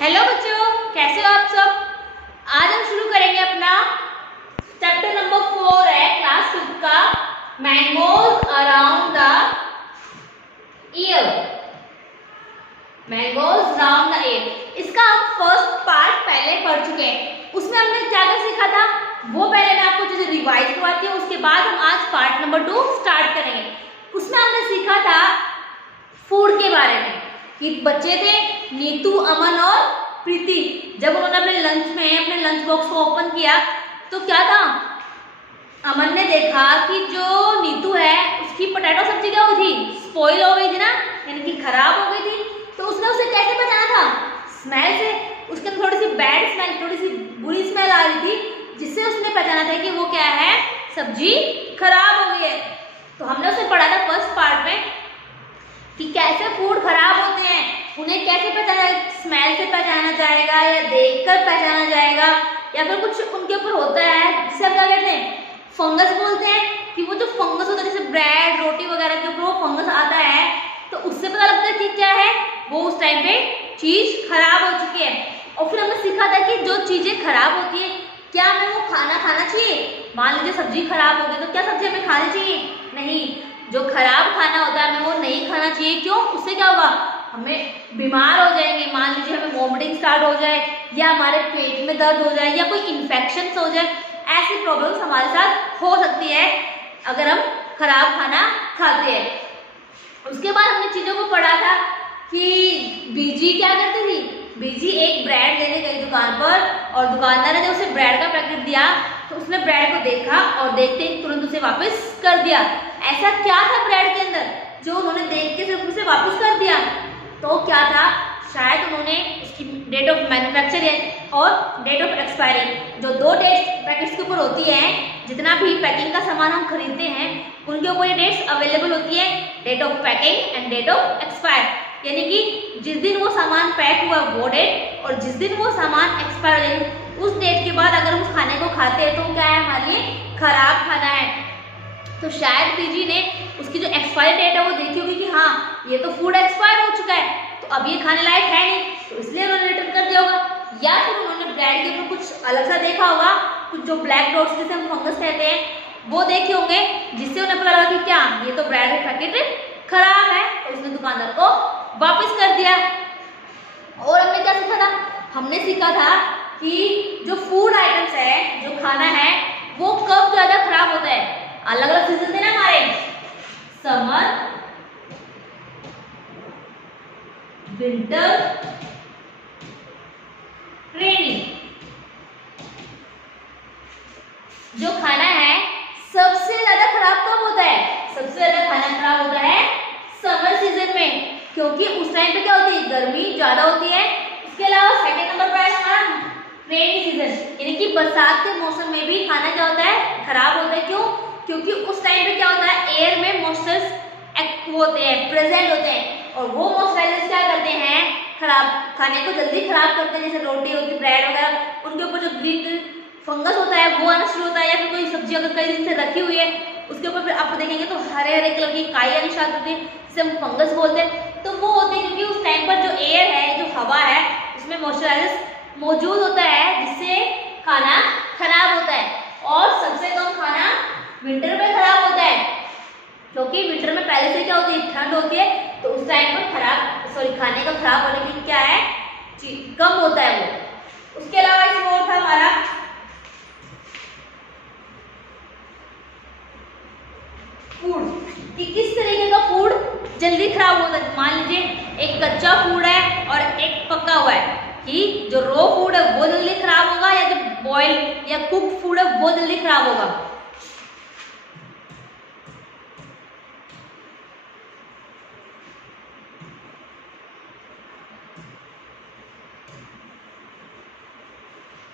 Hello बच्चों, कैसे हो आप सब। आज हम शुरू करेंगे अपना चैप्टर नंबर 4 है क्लास 5 का mangoes around the year. Mangoes around the year, इसका हम फर्स्ट पार्ट पहले पढ़ चुके हैं। उसमें हमने क्या क्या सीखा था वो पहले मैं आपको जैसे रिवाइज करवाती हूँ, उसके बाद हम आज पार्ट नंबर 2 स्टार्ट करेंगे। उसमें हमने सीखा था फूड के बारे में कि बच्चे थे नीतू, अमन और प्रीति, जब उन्होंने अपने लंच बॉक्स को ओपन किया तो क्या था, अमन ने देखा कि जो नीतू है उसकी पोटैटो सब्जी क्या हुई थी, स्पॉइल हो गई थी ना, यानी कि खराब हो गई थी। तो उसने उसे कैसे पहचाना था, स्मेल से। उसके अंदर थोड़ी सी बैड स्मेल, थोड़ी सी बुरी स्मेल आ रही थी, जिससे उसने पहचाना था कि वो क्या है, सब्जी खराब हो गई है। तो हमने उसे पढ़ा था फर्स्ट पार्ट में कि कैसे फूड खराब होते हैं, उन्हें कैसे पहचाना, स्मेल से पहचाना जाएगा या देखकर पहचाना जाएगा, या फिर कुछ उनके ऊपर होता है जिसे हम क्या कहते हैं, फंगस बोलते हैं। कि वो जो फंगस होता है जैसे ब्रेड रोटी वगैरह के ऊपर वो फंगस आता है, तो उससे पता लगता है कि क्या है, वो उस टाइम पे चीज खराब हो चुकी है। और फिर हमने सीखा था कि जो चीजें खराब होती है क्या हमें वो खाना चाहिए। मान लीजिए सब्जी खराब हो गई तो क्या सब्जी हमें खानी चाहिए, नहीं। जो खराब खाना होता है हमें वो नहीं खाना चाहिए। क्यों, उससे क्या होगा, हमें बीमार हो जाएंगे। मान लीजिए हमें वॉमिटिंग स्टार्ट हो जाए, या हमारे पेट में दर्द हो जाए, या कोई इन्फेक्शन हो जाए, ऐसी प्रॉब्लम्स हमारे साथ हो सकती है अगर हम खराब खाना खाते हैं। उसके बाद हमने चीजों को पढ़ा था कि बीजी क्या करती थी, बीजी एक ब्रेड लेने गई दुकान पर, और दुकानदार ने जब उसे ब्रेड का पैकेट दिया तो उसने ब्रेड को देखा और देखते ही तुरंत उसे वापस कर दिया। ऐसा क्या था ब्रेड के अंदर जो उन्होंने देख के सिर्फ उसे वापस कर दिया, तो क्या था, शायद उन्होंने उसकी डेट ऑफ मैन्युफैक्चर और डेट ऑफ एक्सपायरी, जो दो डेट्स पैकेट्स के ऊपर होती है, जितना भी पैकिंग का सामान हम खरीदते हैं उनके ऊपर ये डेट्स अवेलेबल होती है, date of packing and date of expire. यानी कि जिस दिन वो सामान पैक हुआ वो डेट, और जिस दिन वो सामान एक्सपायर हो जाए उस डेट के बाद अगर हम उस खाने को खाते हैं तो क्या है, हमारे लिए खराब खाना है। तो शायद बीजी ने उसकी जो एक्सपायरी डेट है वो देखी होगी कि हाँ ये तो फूड एक्सपायर हो चुका है, तो अब ये खाने लायक है नहीं, तो इसलिए उन्होंने रिटर्न कर दिया होगा। या फिर उन्होंने ब्रेड के ऊपर कुछ अलग सा देखा होगा, कुछ जो ब्लैक डॉट्स जिसे हम फंगस कहते हैं वो देखे होंगे, जिससे उन्हें पता लगा कि क्या ये तो ब्रेड का पैकेट खराब है, तो उसने दुकानदार को वापस कर दिया। और हमने क्या सीखा था, हमने सीखा था कि जो फूड आइटम्स है, जो खाना है, वो कब ज्यादा खराब होता है। अलग अलग सीजन थे ना हमारे, समर, विंटर, रेनी। जो खाना है सबसे ज्यादा खराब कब होता है, सबसे ज्यादा खाना खराब होता है समर सीजन में, क्योंकि उस टाइम पे क्या होती है, गर्मी ज्यादा होती है। इसके अलावा सेकंड नंबर पर है हमारा रेनी सीजन, यानी कि बरसात के मौसम में भी खाना क्या होता है, खराब होता है। क्यों, क्योंकि उस टाइम पे क्या होता है, एयर में मॉइस्चर्स होते हैं, प्रेजेंट होते हैं, और वो मॉइस्चराइजर्स क्या करते हैं, खराब खाने को जल्दी खराब करते हैं। जैसे रोटी होती, ब्रेड वगैरह, उनके ऊपर जो ग्रीन फंगस होता है वो आना शुरू होता है, या फिर कोई सब्जी अगर कई दिन से रखी हुई है उसके ऊपर फिर आप देखेंगे तो हरे हरे कलर की काई आनी स्टार्ट होती है, जिसे हम फंगस बोलते हैं। तो वो होते हैं क्योंकि उस टाइम पर जो एयर है, जो हवा है, उसमें मॉइस्चराइजर्स मौजूद होता है, जिससे खाना खराब होता है। और सबसे कम खाना विंटर में खराब होता है, क्योंकि विंटर में पहले से क्या होती है, ठंड होती है, तो उस टाइम पर खाने का खराब होने की क्या है, कम होता है वो। उसके अलावा इसमें और था हमारा फूड, कि किस तरीके का फूड जल्दी खराब होता है। मान लीजिए एक कच्चा फूड है और एक पका हुआ है, कि जो रॉ फूड है वो जल्दी खराब होगा, या जो बॉइल्ड या कुक फूड है वो जल्दी खराब होगा।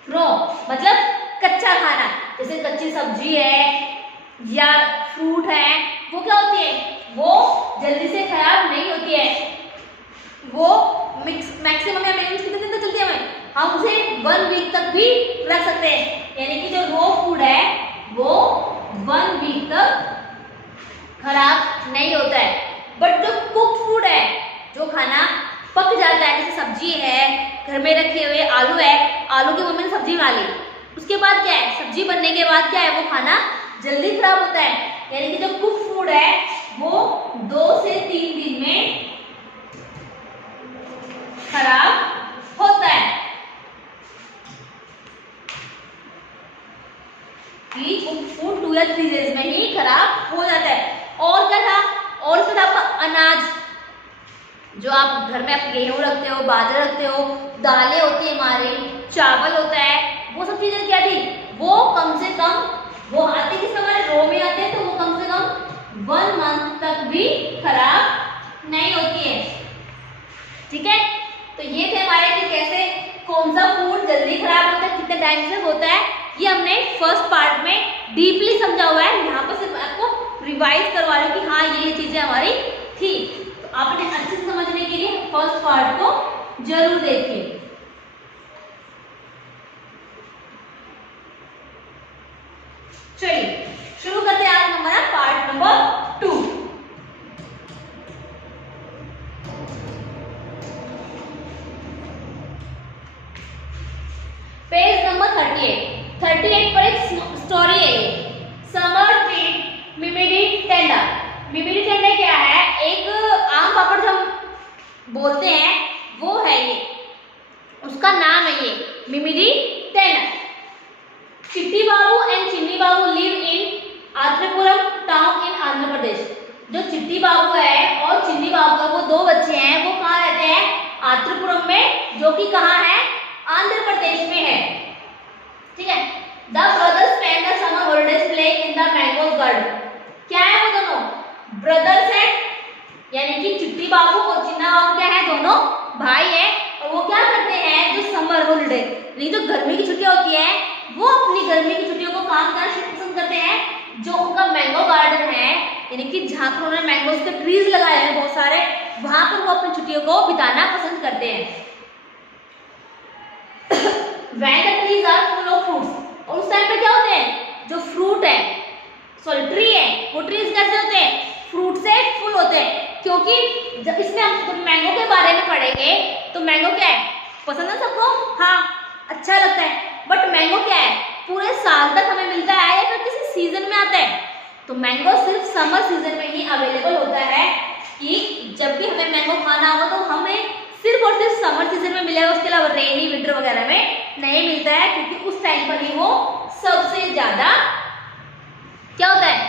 रॉ मतलब कच्चा खाना, जैसे कच्ची सब्जी है या फ्रूट है, वो क्या होती है, वो जल्दी से खराब नहीं होती है। वो मैक्सिमम या मिनिमम कितने दिन तक चलती है, हम उसे 1 वीक तक भी रख सकते हैं। यानी कि जो रॉ फूड है वो 1 वीक तक खराब नहीं होता है। बट जो कुक फूड है, जो खाना पक जाता है, जैसे सब्जी है, घर घर में रखे हुए आलू है, आलू की मम्मी ने सब्जी बना ली, उसके बाद क्या है, सब्जी बनने के बाद क्या है, वो खाना जल्दी खराब होता है। यानी कि जो कुक फूड है वो 2 से 3 दिन में खराब होता है। कि कुक फूड 2 या 3 डेज में ही खराब हो जाता है। और क्या था, और फिर आपका अनाज, जो आप घर में आप गेहूं रखते हो, बाजरा रखते हो, दालें होती है हमारी, चावल होता है, वो सब चीजें क्या थी, वो कम से कम वो आते किस हमारे रो में आते हैं, तो वो कम से कम 1 मंथ तक भी खराब नहीं होती है। ठीक है, तो ये थे हमारे कि कैसे कौन सा फूड जल्दी खराब होता है, कितने टाइम से होता है, ये हमने फर्स्ट पार्ट में डीपली समझा हुआ है। यहाँ पर सिर्फ आपको रिवाइज करवा रही हूँ कि हाँ ये चीजें हमारी थी। तो आपने अच्छे से समझने के लिए फर्स्ट पार्ट को जरूर देखिए। चलिए शुरू करते हैं आज हमारा पार्ट नंबर 2। पेज नंबर 38 पर एक स्टोरी है, समर ट्रीट मिमिडी टेंडा। मिमिडी टेंडा क्या है, एक आम पापड़ जो हम बोलते हैं वो है ये, उसका नाम है ये मिमिडी टेंडा। चिट्टी Babu and Chinni Babu live in Atrapuram town in Andhra Pradesh. जो चिट्टी बाबू है और चिन्नी बाबू है, वो 2 बच्चे हैं, वो कहाँ रहते हैं, आत्रपुरम में, जो कि कहाँ है, आंध्र प्रदेश में है। ठीक है, the brothers spend the summer holidays playing in the mangoes garden. क्या है वो दोनों ब्रदर्स है, यानी कि चिट्टी बाबू और चिन्ना बाबू क्या है, दोनों भाई है। और वो क्या करते हैं, जो समर हॉलिडे यानी जो गर्मी की छुट्टियां होती है, वो अपनी गर्मी की छुट्टियों को काम करना पसंद करते हैं। जो उनका मैंगो गार्डन है, यानी कि जहाँ पर उन्होंने मैंगोज के ट्रीज लगाए हैं बहुत सारे, वहां पर वो अपनी छुट्टियों को बिताना पसंद करते हैं। When the trees are full of fruits, और उस टाइम पे क्या होते हैं, जो फ्रूट है, सॉरी ट्री है, वो ट्रीज कैसे होते हैं, फ्रूट से फुल होते हैं। क्योंकि जब इसमें हम मैंगो के बारे में पढ़ेंगे तो मैंगो क्या है, पसंद है सबको, हाँ अच्छा लगता है, बट मैंगो क्या है, पूरे साल तक हमें मिलता है या फिर किसी सीजन में आता है। तो मैंगो सिर्फ समर सीजन में ही अवेलेबल होता है, कि जब भी हमें मैंगो खाना होगा तो हमें सिर्फ और सिर्फ समर सीजन में मिलेगा, उसके अलावा रेनी विंटर वगैरह में नहीं मिलता है, क्योंकि उस टाइम पर ही वो सबसे ज्यादा क्या होता है,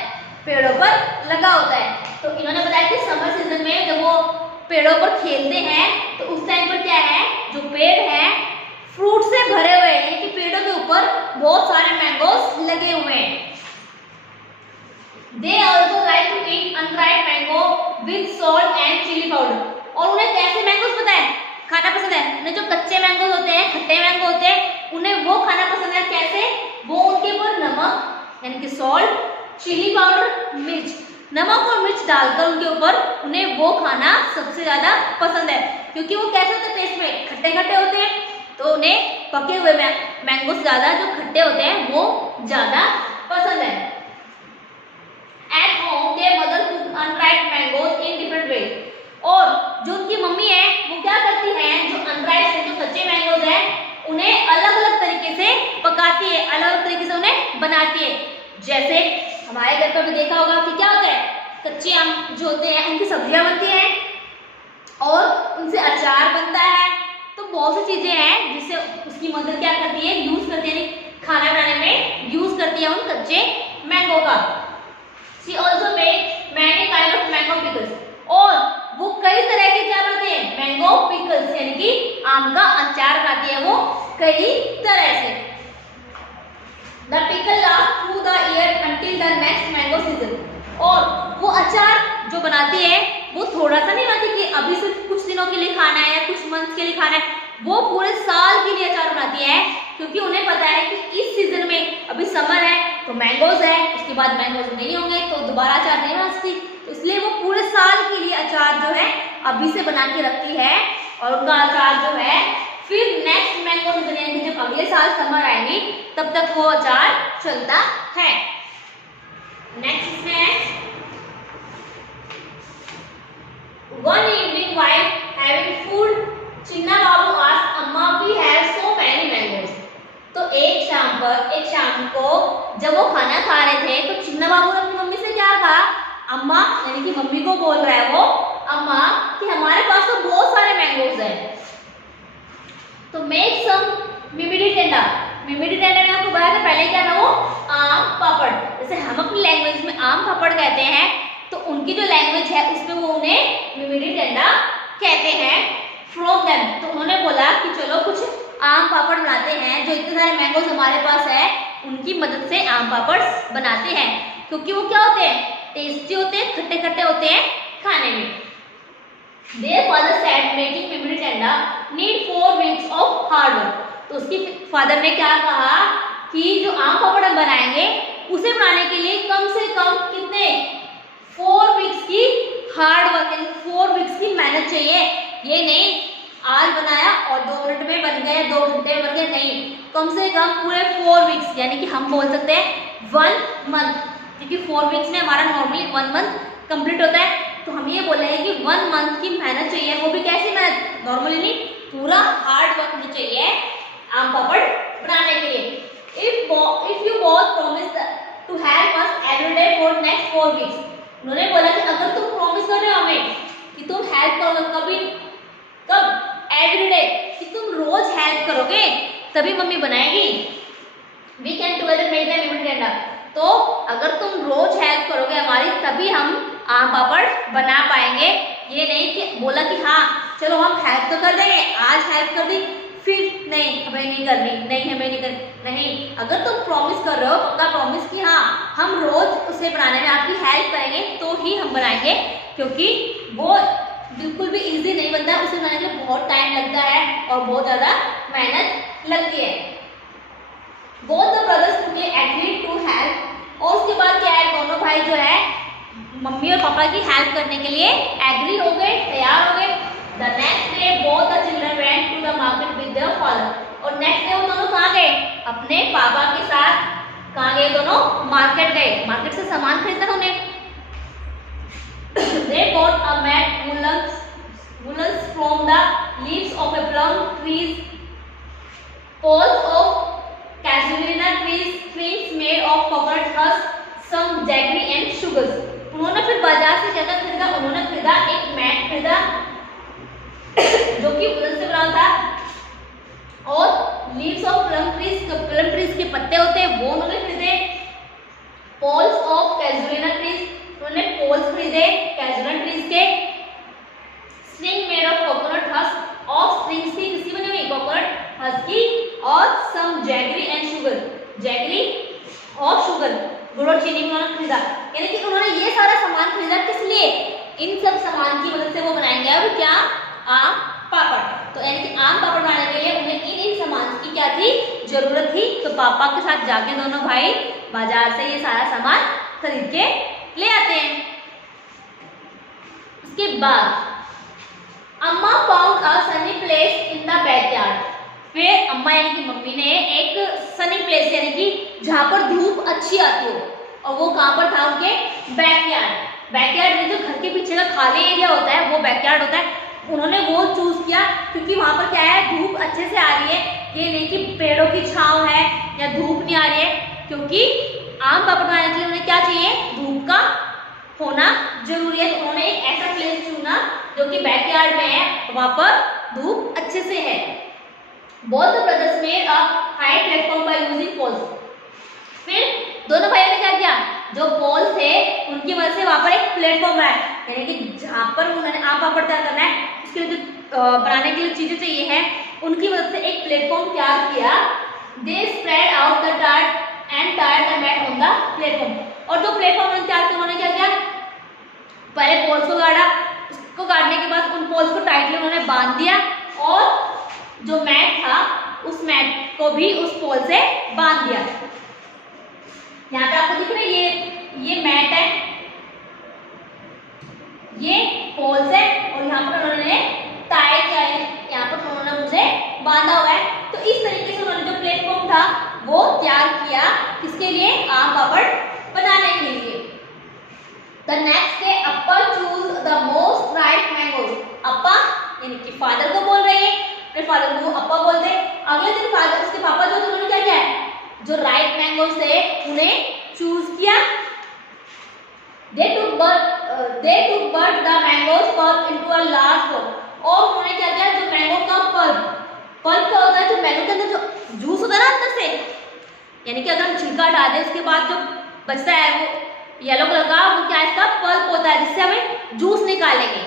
पेड़ों पर लगा होता है। तो इन्होंने बताया कि समर सीजन में जब वो पेड़ों पर खेलते हैं तो उस टाइम पर क्या है, जो पेड़ है फ्रूट से भरे हुए हैं, यानी कि पेड़ों के ऊपर बहुत सारे मैंगोस लगे हुए हैं। They also like to eat unripe mango with salt and chili powder। और उन्हें कैसे मैंगोस पता है खाना पसंद है, उन्हें जो कच्चे मैंगोस होते हैं, खट्टे मैंगो होते हैं, उन्हें वो खाना पसंद है। कैसे, वो उनके ऊपर नमक यानी कि सॉल्ट, चिली पाउडर, मिर्च, नमक और मिर्च डालकर उनके ऊपर उन्हें वो खाना सबसे ज्यादा पसंद है। क्योंकि वो कैसे होते हैं, टेस्ट में खट्टे खट्टे होते हैं, तो उन्हें पके हुए मैंगोस ज्यादा जो खट्टे होते हैं वो ज्यादा पसंद है। At home, their mother cook unripe mangoes in different ways। और जो उनकी मम्मी है वो क्या करती है, जो अनराइप है, जो कच्चे मैंगोज है, उन्हें अलग अलग तरीके से पकाती है, अलग अलग तरीके से उन्हें बनाती है। जैसे हमारे घर पर भी देखा होगा कि क्या होता है, कच्चे आम जो होते हैं उनकी सब्जियां बनती हैं और उनसे अचार बनता है। तो बहुत सी चीजें हैं जिससे उसकी मदर क्या करती है, यूज करती है, खाना बनाने में यूज करती है उन कच्चे मैंगो का। She also made many kind of mango pickles। और वो कई तरह के क्या बनाते हैं, मैंगो पिकल्स, यानी कि आम का अचार बनाती है वो कई तरह से। The pickle lasts through the year until the next mango season। और वो अचार जो बनाती है वो थोड़ा सा नहीं बनाती कि अभी सिर्फ कुछ दिनों के लिए खाना है या कुछ मंथ के लिए खाना है, वो पूरे साल के लिए अचार बनाती है। क्योंकि उन्हें पता है कि इस सीजन में अभी समर है तो मैंगोज है, उसके बाद मैंगोज नहीं होंगे तो दोबारा अचार नहीं बना सकती, तो इसलिए वो पूरे साल के लिए अचार जो है अभी से बना के रखती है। और उनका अचार जो है फिर नेक्स्ट मैंगो सीजन यानी जब अगले साल समर आएगी तब तक वो अचार चलता है। नेक्स्ट है, one evening while having food, Chinna Babu asked Amma we have so many mangoes. तो एक शाम को जब वो खाना खा रहे थे तो चिन्ना बाबू ने अपनी मम्मी से क्या कहा, अम्मा, यानी कि मम्मी को बोल रहा है वो, अम्मा कि हमारे पास तो बहुत सारे मैंगोज हैं, तो मेक सम मिमिडी टेंडा। मिमिडी टेंडा ने आपको बताया था पहले क्या था वो, आम पापड़। जैसे हम अपनी लैंग्वेज में आम पापड़ कहते हैं, तो उनकी जो लैंग्वेज है उसमें वो उन्हें मिमिडी टेंडा कहते हैं। फ्रॉम देम, तो उन्होंने बोला कि चलो कुछ आम पापड़ बनाते हैं, जो इतने सारे मैंगोज हमारे पास है उनकी मदद से आम पापड़ बनाते हैं, क्योंकि वो क्या होते हैं, टेस्टी होते हैं, खट्टे खट्टे होते हैं खाने में। Their father said making memory tenda need 4 weeks of hard work। तो उसकी फादर ने क्या कहा कि जो आम पापड़ हम बनाएंगे उसे बनाने के लिए कम से कम कितने 4 वीक्स की हार्ड वर्क, 4 वीक्स की मेहनत चाहिए। ये नहीं आज बनाया और 2 मिनट में बन गया, 2 घंटे में बन गया, नहीं, कम से कम पूरे 4 वीक्स, यानी कि हम बोल सकते हैं 1 मंथ, क्योंकि 4 वीक्स में हमारा नॉर्मली 1 मंथ कंप्लीट होता है। तो हम ये बोल रहे हैं कि 1 मंथ की मेहनत चाहिए, वो भी कैसी मेहनत, नॉर्मली नहीं, पूरा हार्ड वर्क होना चाहिए आम पापड़ बनाने के लिए। If you both promise to help us every day for next 4 weeks। उन्होंने बोला कि अगर तुम प्रॉमिस कर रहे हो हमें कि तुम हेल्प करोगे, कब, एवरी डे, कि तुम रोज हेल्प करोगे तभी मम्मी बनाएगी। We can together make them memory tenda। तो अगर तुम रोज हेल्प करोगे हमारी तभी हम आम पापड़ बना पाएंगे। ये नहीं कि बोला कि हाँ चलो हम हेल्प तो कर देंगे, आज हेल्प कर दी फिर नहीं हमें नहीं करनी, नहीं हमें नहीं करनी, नहीं, अगर तुम प्रॉमिस कर रहे हो, पक्का प्रॉमिस कि हाँ हम रोज उसे बनाने में आपकी हेल्प करेंगे तो ही हम बनाएंगे, क्योंकि वो बिल्कुल भी इजी नहीं बनता, उसे बनाने के लिए बहुत टाइम लगता है और बहुत ज़्यादा मेहनत लगती है। Both the brothers agreed to help. और उसके बाद क्या है, दोनों भाई जो है मम्मी और पापा की हेल्प करने के लिए एग्री हो गए, तैयार हो गए। The next day both the children went to the market with their father. और नेक्स्ट डे वो दोनों कहाँ गए, अपने पापा के साथ कहाँ गए, दोनों मार्केट गए, मार्केट से सामान खरीदना उन्हें। They bought a mat woolens from the leaves of a plum trees, poles of casuarina trees, strings made of coconut husk, some jaggery and sugars। उन्होंने फिर बाजार से क्या खरीदा, उन्होंने खरीदा एक मैट खरीदा जो कि वुलन से बना था, और लीव्स ऑफ प्लम ट्रीज के पत्ते होते हैं वो उन्होंने खरीदे। पोल्स ऑफ कैजुलिना ट्रीज, उन्होंने पोल्स खरीदे कैजुलिना ट्रीज के। String made of coconut husk, of strings की किसकी बनी हुई, कोकोनट हस्क की। और सम जैगरी एंड शुगर, जैगरी और शुगर, गुड़ और चीनी उन्होंने खरीदा। यानी कि उन्होंने ये सारा सामान खरीदा किस लिए, इन सब सामान की मदद से वो बनाएंगे अब क्या, आम पापड़। तो यानी कि आम पापड़ बनाने के लिए उन्हें इन सामान की क्या थी, जरूरत थी। तो पापा के साथ जाके दोनों भाई बाजार से ये सारा सामान खरीद के ले आते हैं। उसके बाद अम्मा found a Sunny place in the backyard. फिर अम्मा यानी कि मम्मी ने एक सनी प्लेस, यानी कि जहाँ पर धूप अच्छी आती हो, और वो कहाँ पर था, उनके बैकयार्ड। बैकयार्ड जो घर के पीछे का खाली एरिया होता है वो बैकयार्ड होता है। उन्होंने वो चूज किया क्योंकि वहाँ पर क्या है, धूप अच्छे से आ रही है, ये नहीं कि पेड़ों की छांव है या धूप नहीं आ रही है, क्योंकि आम पापड़ बनाने के लिए उन्हें क्या चाहिए, धूप का होना जरूरी है। तो उन्होंने एक ऐसा प्लेस चुना जो कि बैकयार्ड में है, वहाँ पर धूप अच्छे से है। Both the brothers made a high platform by using poles. फिर दोनों भाइयों ने क्या किया, जो पोल्स थे उनकी मदद से वहाँ पर एक प्लेटफॉर्म है, यानी कि जहाँ पर उन्होंने आम पापड़ तैयार करना है उसके लिए जो बनाने के लिए चीजें चाहिए हैं, उनकी मदद से एक प्लेटफॉर्म तैयार किया। They spread out the tart and tied the mat on the platform. और जो प्लेटफॉर्म उन्होंने तैयार किया, उन्होंने क्या किया, पहले पोल्स को गाड़ा, उसको गाड़ने के बाद उन पोल्स को टाइटली उन्होंने बांध दिया, और जो मैट था उस मैट को भी उस पोल से बांध दिया। यहाँ पे आपको दिख रहा है ये मैट है, ये पोल्स है, और यहाँ पर उन्होंने टाई किया है, यहाँ पर उन्होंने मुझे बांधा हुआ है। तो इस तरीके से उन्होंने जो प्लेटफॉर्म था वो तैयार किया, किसके लिए, आम पापड़ बनाने के लिए। The next day Appa chose the most right mangoes. Appa यानी कि फादर को बोल रही है, फादर को अप्पा बोलते। अगले दिन फादर उसके पापा जो थे उन्होंने क्या किया, जो राइट मैंगोज थे उन्हें चूज किया। They took but the mangoes pulp into a large bowl। और उन्होंने क्या किया, जो मैंगो का पल्प क्या होता है, जो मैंगो के अंदर जो जूस होता है ना अंदर से, यानी कि अगर हम छिलका हटा दें उसके बाद जो बचता है वो येलो कलर का, वो क्या इसका पल्प होता है, जिससे हमें जूस निकालेंगे।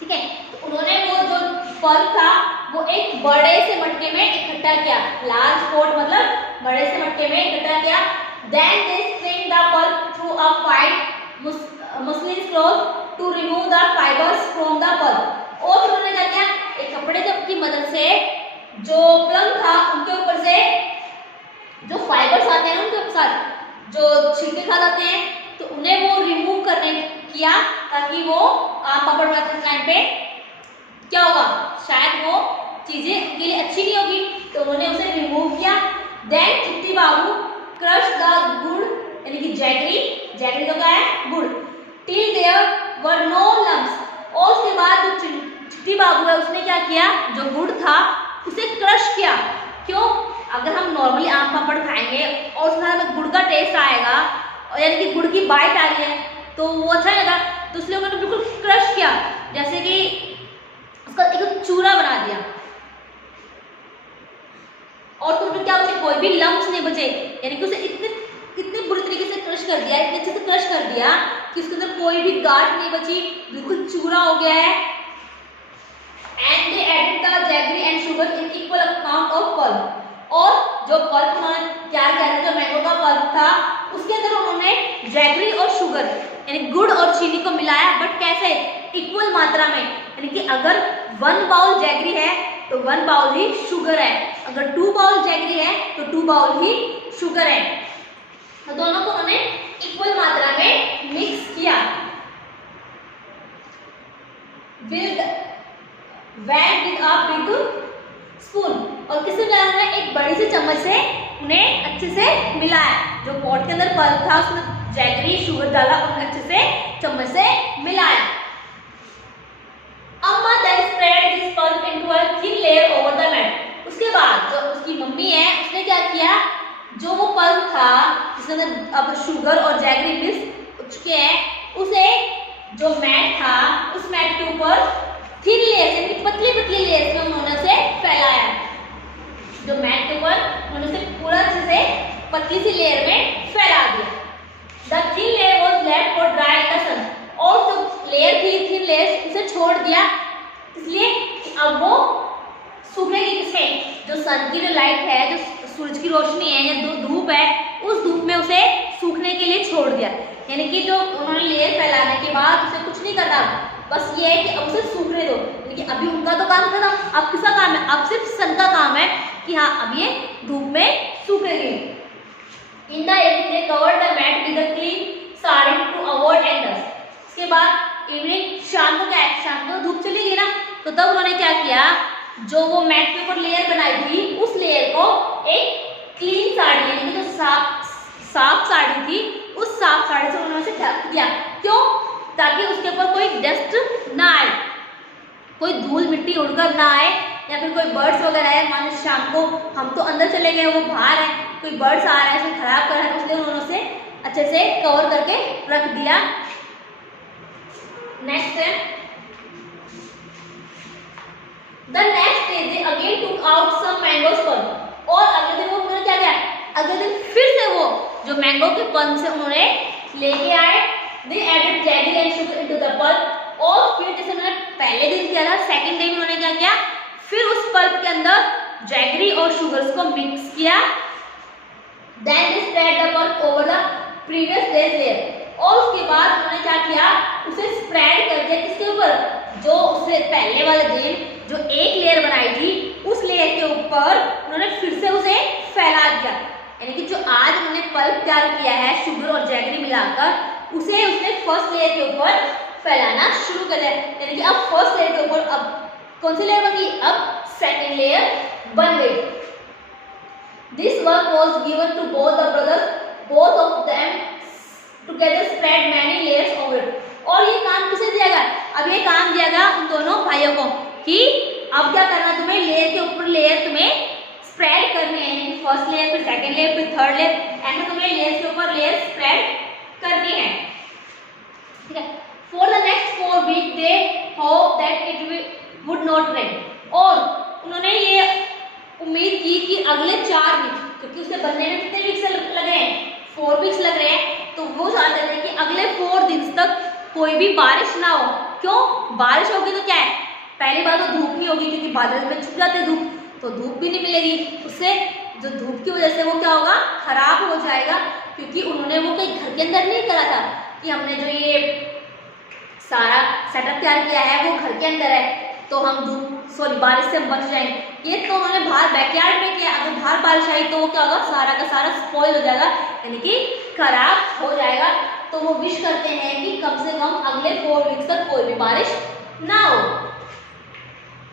ठीक है, तो उन्होंने वो जो पल्प था वो एक बड़े से मटके में इकट्ठा किया। लार्ज पॉट मतलब बड़े से मटके में इकट्ठा किया। Then they strained the pulp through a fine muslin cloth to remove the fibers from the pulp। और फिर उन्होंने क्या किया, एक कपड़े की मदद से जो प्लम था उनके ऊपर से जो फाइबर्स आते हैं उनके साथ जो छिलके खा जाते हैं, तो उन्हें वो रिमूव करने किया, ताकि वो पापड़ बनाते के टाइम पे क्या होगा, शायद वो चीजें उनके लिए अच्छी नहीं होगी, तो उन्होंने उसे रिमूव किया। देन चिट्टी बाबू क्रश द गुड़, यानी कि जैगरी तो क्या है, गुड़, till there were no lumps. और उसके बाद जो चिट्टी बाबू है उसने क्या किया, जो गुड़ था उसे क्रश किया। क्यों, अगर हम नॉर्मली आम पापड़ खाएंगे और उसमें हमें गुड़ का टेस्ट आएगा, और यानी कि गुड़ की बाइट आ रही है, तो वो अच्छा लगा, तो इसलिए उन्होंने बिल्कुल क्रश किया, जैसे कि उसका एक चूरा बना दिया। और तो क्या उसे कोई भी लम्प्स नहीं बचे, यानी कि उसे इतने बुरी तरीके से क्रश कर दिया, इतने अच्छे से क्रश कर दिया कि उसके अंदर कोई भी गांठ नहीं बची, बिल्कुल चूरा हो गया है। And they added the jaggery and sugar in equal amount of pulp. और जो पल्प उन्होंने तैयार किया था, जो मैंगो का पल्प था, उसके अंदर उन्होंने जैगरी और शुगर यानी गुड़ और चीनी को मिलाया, बट कैसे, इक्वल मात्रा में, यानी कि अगर 1 बाउल जैगरी है तो 1 बाउल ही शुगर है, अगर 2 बाउल जैगरी है तो 2 बाउल ही शुगर है। तो दोनों को उन्होंने इक्वल मात्रा में मिक्स किया। विद अ बिग स्पून, और किसी ने एक बड़ी सी चम्मच से उन्हें अच्छे से मिलाया। जो पॉट के अंदर पल्प था उसमें जैगरी शुगर डाला और अच्छे से चम्मच से मिलाया। अम्मा then spread this pulp into a thin layer over the mat। उसके बाद जो उसकी मम्मी है उसने क्या किया, जो वो पल्प था जिसके अंदर अब शुगर और जैगरी मिक्स चुके हैं, उसे जो मैट था उस मैट के ऊपर थिन लेयर यानी पतली पतली लेयर में उन्होंने उसे फैलाया। जो मैट के ऊपर उन्होंने उसे पूरा अच्छे से पतली सी लेयर में फैला दिया। The thin layer was left for dry in the sun। और जो लेयर थी थिन लेयर उसे छोड़ दिया, इसलिए अब वो सूखेगी किसमें, जो सन की जो लाइट है, जो सूरज की रोशनी है या धूप है, उस धूप में उसे सूखने के लिए छोड़ दिया। यानी कि जो उन्होंने लेयर फैलाने के बाद उसे कुछ नहीं करना, बस ये है कि अब उसे सूखने दो। यानी कि अभी उनका तो काम खत्म, अब किसका काम है, अब सिर्फ सन का काम है कि हाँ अब ये धूप में सूखेगी। In the evening they covered the mat with a clean sari to avoid dust. उसके बाद इवनिंग, शाम को क्या है, शाम को धूप चली गई ना, तो तब उन्होंने क्या किया, जो वो मैट के ऊपर लेयर बनाई थी उस लेयर को एक क्लीन साड़ी यानी कि जो साफ साड़ी थी उस साफ साड़ी से उन्होंने उसे ढक दिया। क्यों, ताकि उसके ऊपर कोई डस्ट ना आए, कोई धूल मिट्टी उड़कर ना आए, या फिर कोई बर्ड्स वगैरह है, मान लो शाम को हम तो अंदर चले गए, वो बाहर है, कोई बर्ड्स आ रहा है उसे खराब कर रहा है, इसलिए उन्होंने उसे अच्छे से कवर करके रख दिया। नेक्स्ट है the next day they again took out some mangoes pulp. और अगले दिन वो उन्होंने क्या किया, अगले दिन फिर से वो जो मैंगो के पल्प से उन्होंने लेके आए। They added jaggery and sugar into the pulp. और फिर जैसे उन्होंने पहले दिन किया था, सेकंड डे में उन्होंने क्या किया, फिर उस पल्प के अंदर जैगरी और शुगर्स को मिक्स किया। Then they spread the pulp over the previous days layer. और उसके बाद उन्होंने क्या किया, उसे स्प्रेड कर दिया किसके ऊपर, जो उससे पहले वाले दिन जो एक लेयर बनाई थी उस लेयर के ऊपर उन्होंने फिर से उसे फैला दिया। यानी कि जो आज उन्होंने पल्प तैयार किया है शुगर और जैगरी मिलाकर, उसे उसने फर्स्ट लेयर के ऊपर फैलाना शुरू कर दिया। यानी कि अब फर्स्ट लेयर के ऊपर अब कौन सी लेयर बन गई, अब सेकेंड लेयर बन गई। This work was given to both the brothers, both of them together spread many layers over it. और ये काम किसे दिया गया, अब ये काम दिया गया उन दोनों भाइयों को कि अब क्या करना है तुम्हें, लेयर के ऊपर लेयर तुम्हें स्प्रेड करनी है, यानी फर्स्ट लेयर, फिर सेकंड लेयर, फिर थर्ड लेयर, ऐसे तुम्हें लेयर के ऊपर लेयर स्प्रेड करनी है। ठीक है। For the next 4 week they hope that it would not rain, और उन्होंने ये उम्मीद की कि अगले 4 वीक, क्योंकि उसे बनने में कितने वीक्स लग रहे हैं, 4 वीक्स लग रहे हैं, तो वो चाहते थे कि अगले 4 दिन तक कोई भी बारिश ना हो। क्यों? बारिश होगी तो क्या है, पहली बार तो धूप नहीं होगी, क्योंकि बादल में छुप जाते धूप, तो धूप भी नहीं मिलेगी, उससे जो धूप की वजह से वो क्या होगा, खराब हो जाएगा। क्योंकि उन्होंने वो कोई घर के अंदर नहीं करा था कि हमने जो ये सारा सेटअप तैयार किया है वो घर के अंदर है तो हम बारिश से बच जाएंगे, ये तो उन्होंने बाहर बैकयार्ड में किया। अगर बाहर बारिश आई तो वो क्या होगा, सारा का सारा स्पॉइल हो जाएगा, यानी कि खराब हो जाएगा। तो वो विश करते हैं कि कम से कम अगले 4 वीक्स तक कोई भी बारिश ना हो।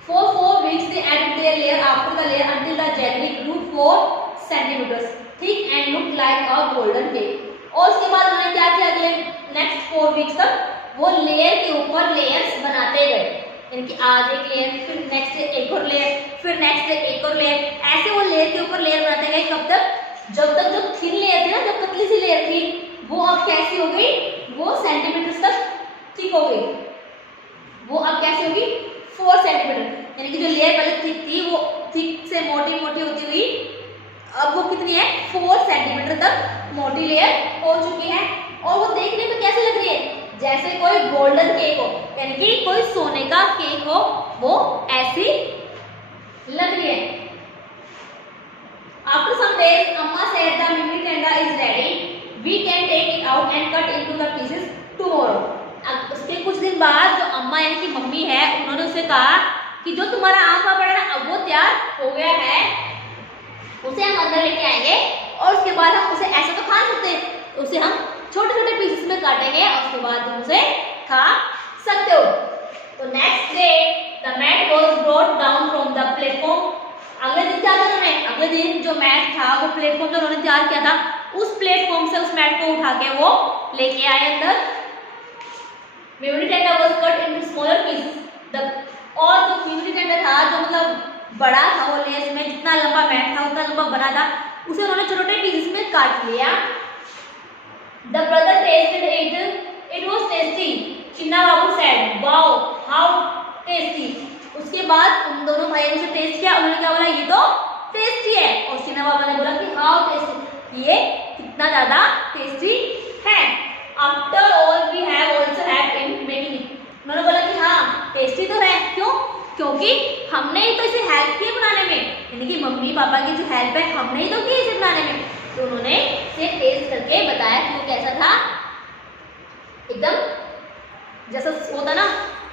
For 4 weeks they added their layer after the layer until the jaggery grew 4 centimeters thick and looked like a golden cake। और उसके बाद उन्होंने क्या किया, अगले नेक्स्ट 4 वीक्स तक वो लेयर के ऊपर लेयर्स बनाते गए, यानी कि आज एक लेयर, फिर नेक्स्ट एक और लेयर, फिर नेक्स्ट एक और लेयर, ऐसे वो लेयर के ऊपर लेयर बनाते गए। कब तक? जब तक जो थिन लेयर थी ना, जो पतली सी लेयर थी, वो अब कैसी हो गई, वो सेंटीमीटर तक थिक हो गई। वो अब कैसी होगी, 4 सेंटीमीटर, यानी कि जो लेयर पहले थिक थी वो थिक से मोटी मोटी होती हुई अब वो कितनी है, 4 सेंटीमीटर तक मोटी लेयर हो चुकी है। और वो देखने में कैसे लग रही है, जैसे कोई गोल्डन केक हो, यानी कि कोई सोने का केक हो, वो ऐसी लग रही है। After some days, Amma said the mimi tenda is ready. We can take it out and cut into the pieces tomorrow. अब उसके कुछ दिन बाद जो अम्मा यानी कि मम्मी है, उन्होंने उसे कहा कि जो तुम्हारा आम पापड़ है ना, अब वो तैयार हो गया है, उसे हम अंदर लेके आएंगे और उसके बाद हम उसे ऐसे तो खा सकते हैं, उसे हम छोटे छोटे पीसेस में काटेंगे और उसके बाद तुम उसे खा सकते हो। तो next day the mat was brought down from the platform. अगले दिन क्या था, अगले दिन जो मैट था, वो प्लेटफॉर्म जो उन्होंने तैयार किया था, उस प्लेटफॉर्म से उस मैट को उठा के वो लेके आए अंदर। Memory tender was cut into smaller pieces. और जो मेमोरी टेंडर था, जो मतलब बड़ा था, वो लेस में जितना लंबा मैट था उतना लंबा बना था, उसे उन्होंने छोटे छोटे पीसेस में काट लिया। The brother tasted it. It was tasty. Chinna Babu said, "Wow, how tasty." उसके बाद उन दोनों भाइयों ने उसे टेस्ट किया, उन्होंने क्या बोला, ये तो टेस्टी है। और चिन्ना बाबा ने बोला कि how tasty, ये कितना ज्यादा टेस्टी है। After all, we have also helped in making it. उन्होंने बोला कि हाँ टेस्टी तो है, क्यों? क्योंकि हमने ही तो इसे हेल्प की बनाने में, यानी कि मम्मी पापा की जो हेल्प है हमने ही तो की इसे बनाने में। तो उन्होंने इसे टेस्ट करके बताया कि वो कैसा था, एकदम जैसा होता ना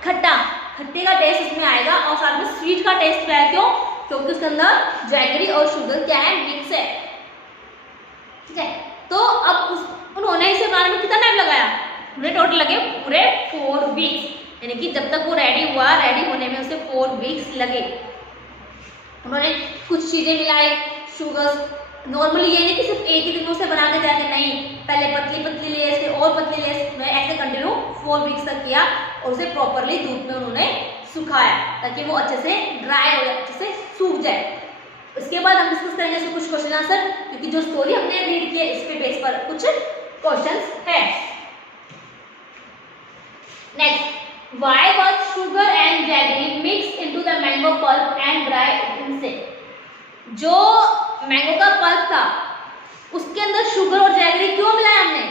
खट्टा, खट्टे का टेस्ट उसमें आएगा और साथ में स्वीट का टेस्ट भी आया। क्यों? क्योंकि उसके अंदर जैगरी और शुगर क्या है, मिक्स है। ठीक है। तो अब उन्होंने इसे बनाने में कितना टाइम लगाया, उन्हें टोटल लगे पूरे 4 वीक्स, यानी कि जब तक वो रेडी हुआ, रेडी होने में उसे 4 वीक्स लगे। उन्होंने कुछ चीजें मिलाई, शुगर, नॉर्मली ये नहीं कि सिर्फ एक ही दिन में उसे बना के जाते, नहीं, पहले पतली पतली लेयर से और पतली लेयर में ऐसे कंटिन्यू 4 वीक्स तक किया और उसे प्रॉपरली धूप में उन्होंने सुखाया ताकि वो अच्छे से ड्राई हो जाए, अच्छे से सूख जाए। उसके बाद हम डिस्कस करेंगे इसमें कुछ क्वेश्चन आंसर, क्योंकि जो स्टोरी हमने रीड की है इसके बेस पर कुछ क्वेश्चंस है। Next, why was sugar and jaggery mixed into the mango pulp and dry instead? जो मैंगो का पल्प था उसके अंदर शुगर और जैगरी क्यों मिलाया हमने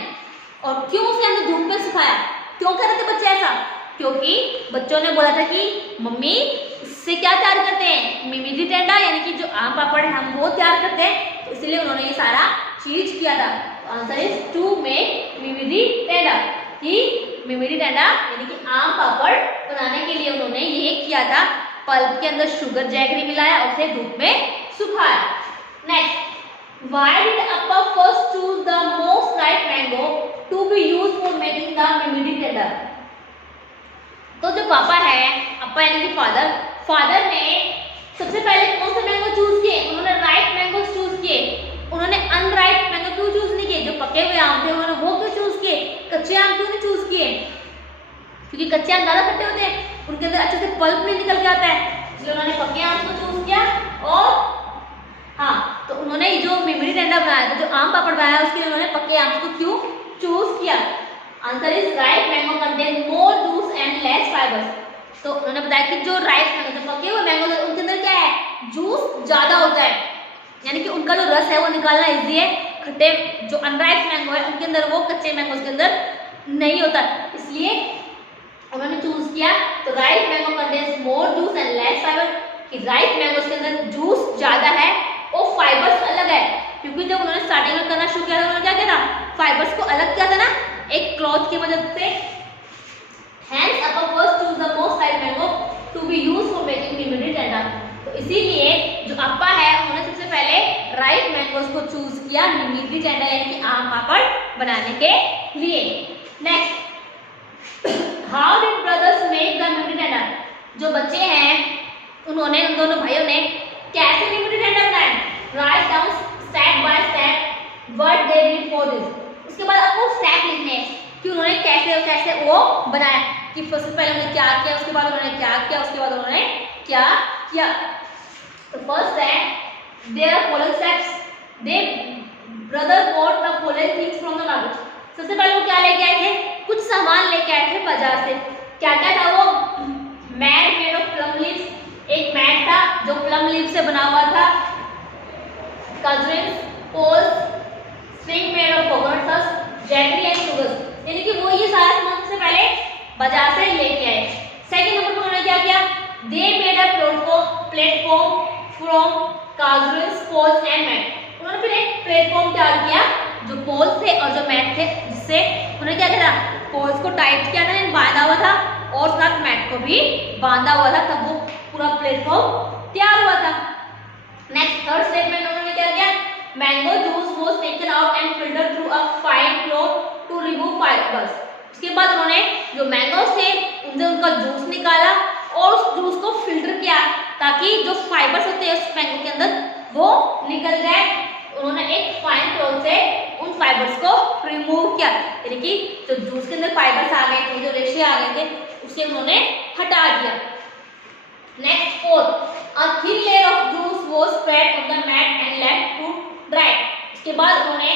और क्यों उसे हमने धूप में सुखाया? क्यों कर रहे थे बच्चे ऐसा? क्योंकि बच्चों ने बोला था कि मम्मी इससे क्या तैयार करते हैं, मिमिडी टेंडा, यानी कि जो आम पापड़ है हम वो तैयार करते हैं, तो इसलिए उन्होंने ये सारा चीज किया था। आंसर इज टू मेक मिमिडी टेंडा, कि मिमिडी टेंडा यानी कि आम पापड़ बनाने के लिए उन्होंने ये किया था, पल्प के अंदर शुगर जैगरी मिलाया और उसे धूप में सुखाया। Next, why did Appa first choose the most ripe mango to be used for making the mimidi tender? तो जो पापा है, अप्पा यानी कि फादर ने सबसे पहले कौन से मैंगो चूज किए? उन्होंने राइप मैंगो चूज किए। उन्होंने अनराइप मैंगो क्यों चूज नहीं किए? जो पके हुए आम थे उन्होंने वो क्यों चूज किए? कच्चे आम क्यों नहीं चूज किए? क्योंकि कच्चे आम ज्यादा खट्टे होते हैं, उनके अंदर अच्छे से पल्प नहीं निकल के आता है। इसलिए उन्होंने पके आम को चूज किया। और हाँ, तो उन्होंने जो मेमोरी टेंडा बनाया था, जो आम पापड़ बनाया, उसके लिए उन्होंने पके आम को क्यों चूज किया? Answer is ripe mango contain more juice and less fibres. तो उन्होंने बताया कि जो राइप मैंगो, पके हुए मैंगो, उनके अंदर क्या है, जूस ज्यादा होता है, यानी कि उनका जो रस है वो निकालना इजी है। खट्टे जो अनराइप मैंगो है उनके अंदर, वो कच्चे मैंगो के अंदर नहीं होता, इसलिए उन्होंने चूज किया। तो ripe mango contains more juice and less fibre, कि राइप मैंगो के अंदर जूस ज्यादा है और फाइबर्स अलग है, क्योंकि जब उन्होंने स्टार्टिंग में करना शुरू किया था, उन्होंने क्या किया था, फाइबर्स को अलग किया था ना, एक क्लॉथ की मदद से। Hence, Appa first choose the most ripe mango to be used for making memory tenda। तो इसीलिए जो अप्पा है उन्होंने सबसे पहले राइप मैंगोज को चूज किया मेमोरी टेंडा यानी कि आम पापड़ बनाने के लिए। Next, how did brothers make the मेमोरी टेंडा? जो बच्चे हैं उन्होंने, उन दोनों भाइयों ने कैसे मेमोरी टेंडा बनाया? Write down step by step what they did for this. उसके बाद आपको स्टेप लिखने हैं कि उन्होंने कैसे कैसे वो बनाया, कि सबसे पहले उन्होंने क्या किया, उसके बाद उन्होंने क्या किया, उसके बाद उन्होंने क्या किया। तो फर्स्ट है there are following steps, they brother bought the following things from the market. सबसे पहले वो क्या लेके आए थे? कुछ सामान लेके आए थे बाजार से। क्या क्या था वो? Mat made of plum leaves, एक मैट था जो प्लम लीव से बना हुआ था। कजरिंग्स, poles, string made of coconut husk, jaggery and sugars, यानी कि वो ये सारा सामान से पहले बाजार से लेके आए। सेकंड नंबर पर उन्होंने क्या किया? They made a platform from काजरिंग्स, पोल्स एंड मैट। उन्होंने फिर एक प्लेटफॉर्म तैयार किया जो पोल्स थे और जो मैट थे, जिससे उन्होंने क्या किया? पोल्स को टाइट किया था, बांधा हुआ था, और साथ मैट को भी बांधा हुआ था, तब वो पूरा प्लेटफॉर्म तैयार हुआ था। नेक्स्ट, थर्ड स्टेटमेंट उन्होंने क्या किया? Mango juice was taken out and filtered through a fine cloth to remove fibres. उसके बाद उन्होंने जो मैंगो थे उनसे उनका जूस निकाला और उस जूस को फिल्टर किया ताकि जो फाइबर्स होते हैं उस मैंगो के अंदर वो निकल जाए। उन्होंने एक फाइन क्लॉथ से उन फाइबर्स को रिमूव किया, यानी कि जो जूस के अंदर फाइबर्स आ गए थे, जो रेशे आ गए थे, उसे उन्होंने हटा दिया। Next, fourth, a thin layer of juice was spread on the mat and left to dry. इसके बाद उन्होंने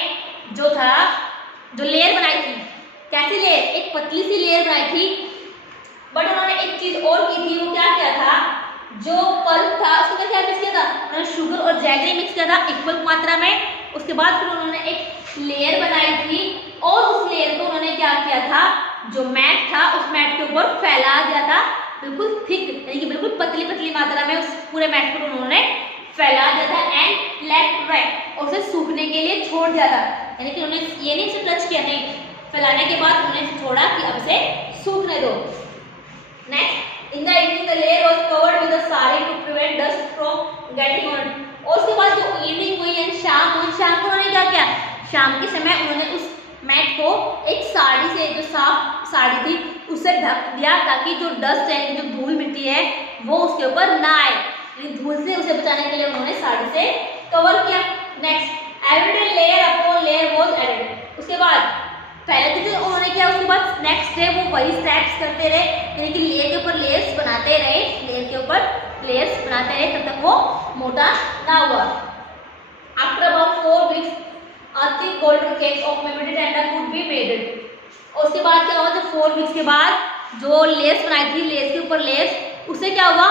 जो लेयर बनाई थी, कैसी लेयर? एक पतली सी लेयर बनाई थी, बट उन्होंने एक चीज और की थी। वो क्या किया था? जो पल्प था उसको क्या मिक्स किया था? उन्होंने शुगर और जैगरी मिक्स किया था इक्वल मात्रा में। उसके बाद फिर उन्होंने एक लेयर बनाई थी और उस लेयर को उन्होंने क्या किया था? जो मैट था उस मैट के ऊपर फैला दिया था, बिल्कुल थिक, यानी कि बिल्कुल पतली पतली मात्रा में उस पूरे मैट पर उन्होंने फैला दिया था। एंड लेफ्ट राइट, और उसे सूखने के लिए छोड़ दिया था, यानी कि उन्होंने ये नहीं सिर्फ टच किया, नहीं, फैलाने के बाद उन्हें छोड़ा कि अब इसे सूखने दो। Next, in the evening the layer was covered with a sari to prevent dust from getting on. और उसके बाद जो इवनिंग हुई है, शाम को उन्होंने क्या किया? शाम के समय उन्होंने उस मैट को एक साड़ी से, जो साफ साड़ी थी, उससे ढक दिया ताकि जो डस्ट है, जो धूल मिट्टी है, वो उसके ऊपर ना आए। धूल से उसे बचाने के लिए उन्होंने साड़ी से कवर किया। Next, everyday layer upon layer was added. उसके बाद पहले तो जो उन्होंने किया, उसके बाद नेक्स्ट डे वो वही स्टेप्स करते रहे, यानी कि लेयर के ऊपर लेयर्स बनाते रहे, लेयर के ऊपर लेयर्स बनाते रहे तब तक वो मोटा ना हुआ। After about 4 weeks a thick golden cake of memory tenda could be made। और उसके बाद क्या हुआ? जब 4 वीक्स के बाद जो लेयर्स बनाई थी, लेयर्स के ऊपर लेयर्स, उससे क्या हुआ?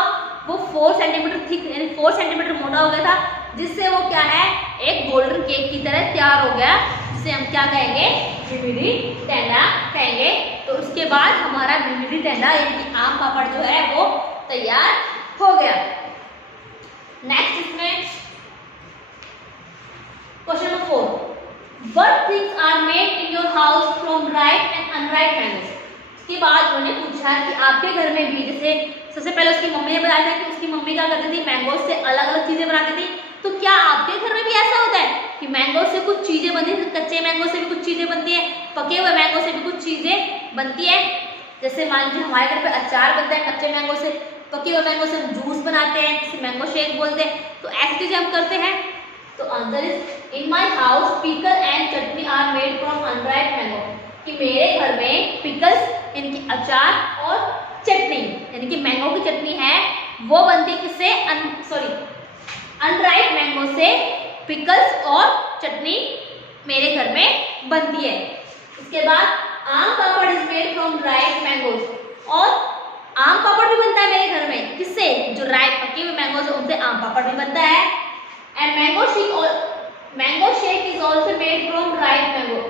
वो 4 सेंटीमीटर थिक, यानी 4 सेंटीमीटर मोटा हो गया था, जिससे वो क्या है? एक गोल्डन केक की तरह तैयार हो गया, जिसे हम क्या कहेंगे? मेमोरी टेंडा कहेंगे। तो उसके बाद हमारा मेमोरी टेंडा यानी कि आम पापड़ जो है वो तैयार हो गया। नेक्स्ट, इसमें question number 4, What things are made in your house from ripe and unripe mangoes? इसके बाद उन्होंने पूछा कि आपके घर में भी, जैसे सबसे पहले उसकी मम्मी ने बताया था कि उसकी मम्मी क्या करती थी? मैंगोज से अलग अलग चीजें बनाती थी। तो क्या आपके घर में भी ऐसा होता है कि मैंगो से कुछ चीजें बनती है? कच्चे मैंगो से भी कुछ चीजें बनती है, पके हुए मैंगो से भी कुछ चीजें बनती है। जैसे मान लीजिए हमारे घर पे अचार बनता है कच्चे मैंगो से, पके हुए मैंगो से हम जूस बनाते हैं, जिसे मैंगो शेक बोलते हैं। तो ऐसी चीजें हम करते हैं। तो answer is in my house pickle and chutney are made from unripe mango, कि मेरे घर में पिकल्स यानी कि अचार और चटनी यानी कि मैंगो की चटनी है, वो बनती है किससे, अनराइप मैंगो से पिकल्स और चटनी मेरे घर में बनती है। इसके बाद aam papad is made from ripe mangoes, और आम पापड़ भी बनता है मेरे घर में किससे, जो राइप पके हुए मैंगोज है उनसे आम पापड़ भी बनता है। And mango shake is also made from ripe mango,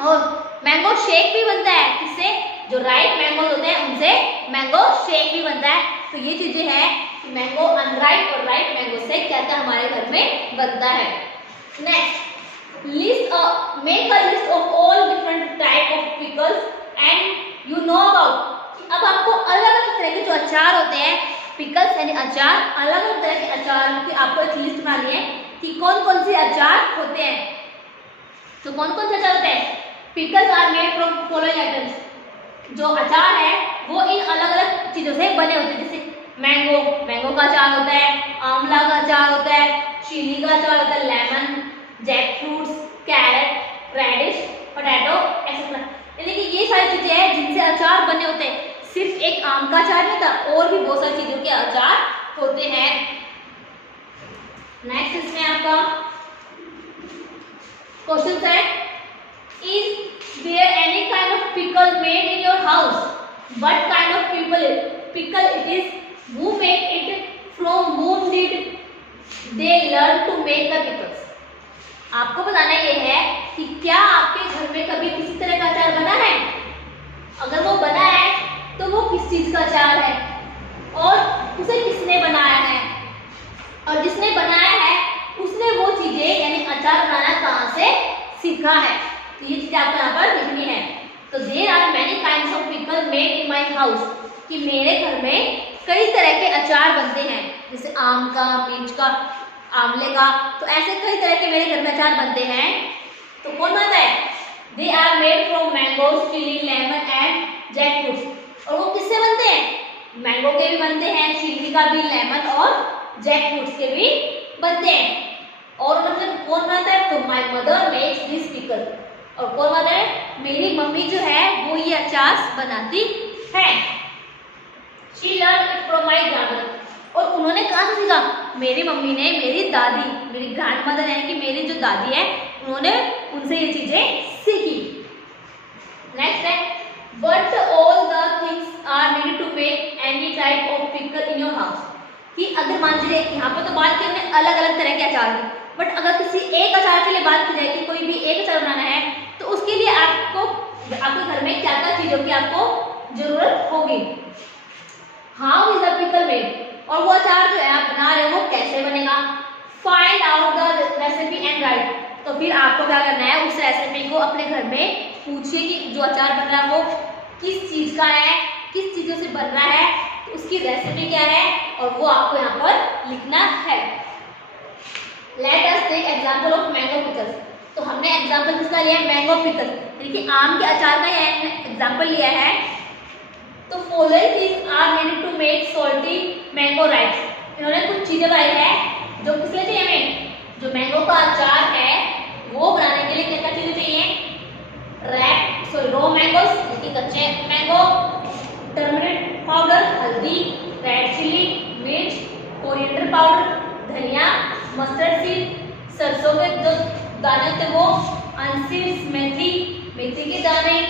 और मैंगो शेक भी बनता है किससे, जो राइप मैंगोज होते हैं उनसे मैंगो शेक भी बनता है। तो ये चीजें हैं कि मैंगो अनराइप और राइप मैंगो से क्या क्या हमारे घर में बनता है। Next, make a list of all different type of pickles and you know about। अब आपको अलग अलग तरह के जो अचार होते हैं, पिकल्स यानी अचार, अलग अलग तरह के अचार की आपको एक लिस्ट बनानी है कि कौन कौन से अचार होते हैं। तो कौन कौन से अचार होते हैं, pickles are made from following items. जो अचार है वो इन अलग अलग चीजों से बने होते हैं, जैसे मैंगो का अचार होता है, आंवला का अचार होता है, चिली का अचार होता है, lemon, jack fruits, carrot, radish, potato etcetera. यानी कि ये सारी चीजें हैं जिनसे अचार बने होते हैं। सिर्फ एक आम का अचार नहीं होता, और भी बहुत सारी चीजों के अचार होते हैं। नेक्स्ट इसमें आपका क्वेश्चन है, is there any kind of pickle made in your house, what kind of pickle it is, who make it, from whom did they learn to make the pickles। आपको बताना ये है कि क्या आपके घर में कभी किसी तरह का अचार बना है, अगर वो बना है तो वो किस चीज का अचार है, और उसे किसने बनाया है, और जिसने बनाया है उसने वो चीजें यानी अचार बनाना कहाँ से सीखा है। तो ये चीजें आपको यहाँ पर लिखनी है। तो there are many kinds of pickle made in my house, कि मेरे घर में कई तरह के अचार बनते हैं, जैसे आम का, मिर्च का, आंवले का, तो ऐसे कई तरह के मेरे घर में अचार बनते हैं। तो कौन बनता है, they are made from mangoes, chilli, lemon and jack fruits. और वो किससे बनते हैं, मैंगो के भी बनते हैं, चिली का भी, लेमन और जैक फ्रूट्स के भी बनते हैं। और मतलब कौन बनाता है, तो my mother makes this pickle. और कौन बनाता है, मेरी मम्मी जो है वो ये अचार बनाती है। She learn it from my grandmother. और उन्होंने कहाँ से सीखा, मेरी मम्मी ने, मेरी दादी, मेरी ग्रैंड मदर यानी कि मेरी जो दादी है, उन्होंने उनसे ये चीजें सीखी। नेक्स्ट है, but all the things are needed to make any type of pickle in your house. कि अगर मान लीजिए यहाँ पर तो बात की हमने अलग अलग तरह के अचार की, बट अगर किसी एक अचार के लिए बात की जाए कि कोई भी एक अचार बनाना है, तो उसके लिए आपको आपके घर में क्या क्या चीजों की आपको जरूरत होगी। How is the pickle made, और वो अचार जो है आप बना रहे हो वो कैसे बनेगा। Find out the recipe and right. तो फिर आपको क्या करना है, उस रेसिपी को अपने घर में पूछिए कि जो अचार बन रहा है वो किस चीज का है, किस चीजों से बन रहा है, उसकी रेसिपी क्या है, और वो आपको यहाँ पर लिखना है। Let us take example of mango pickles. तो हमने एग्जांपल किसका लिया है, मैंगो पिकल, देखिए आम के अचार का एग्जांपल लिया है। तो following things are needed to make salty mango ripes. इन्होंने कुछ चीजें बताई है जो किस लिए चाहिए हमें, जो मैंगो का अचार है वो बनाने के लिए क्या क्या चीजें चाहिए, रॉ मैंगोस यानी कच्चे मैंगो, टर्मरिक पाउडर हल्दी, रेड चिली, मिर्च, कोरिएंडर पाउडर, धनिया, मस्टर्ड सीड, सरसों के जो दाने थे वो, अनसीड्स मेथी, मेथी के दाने,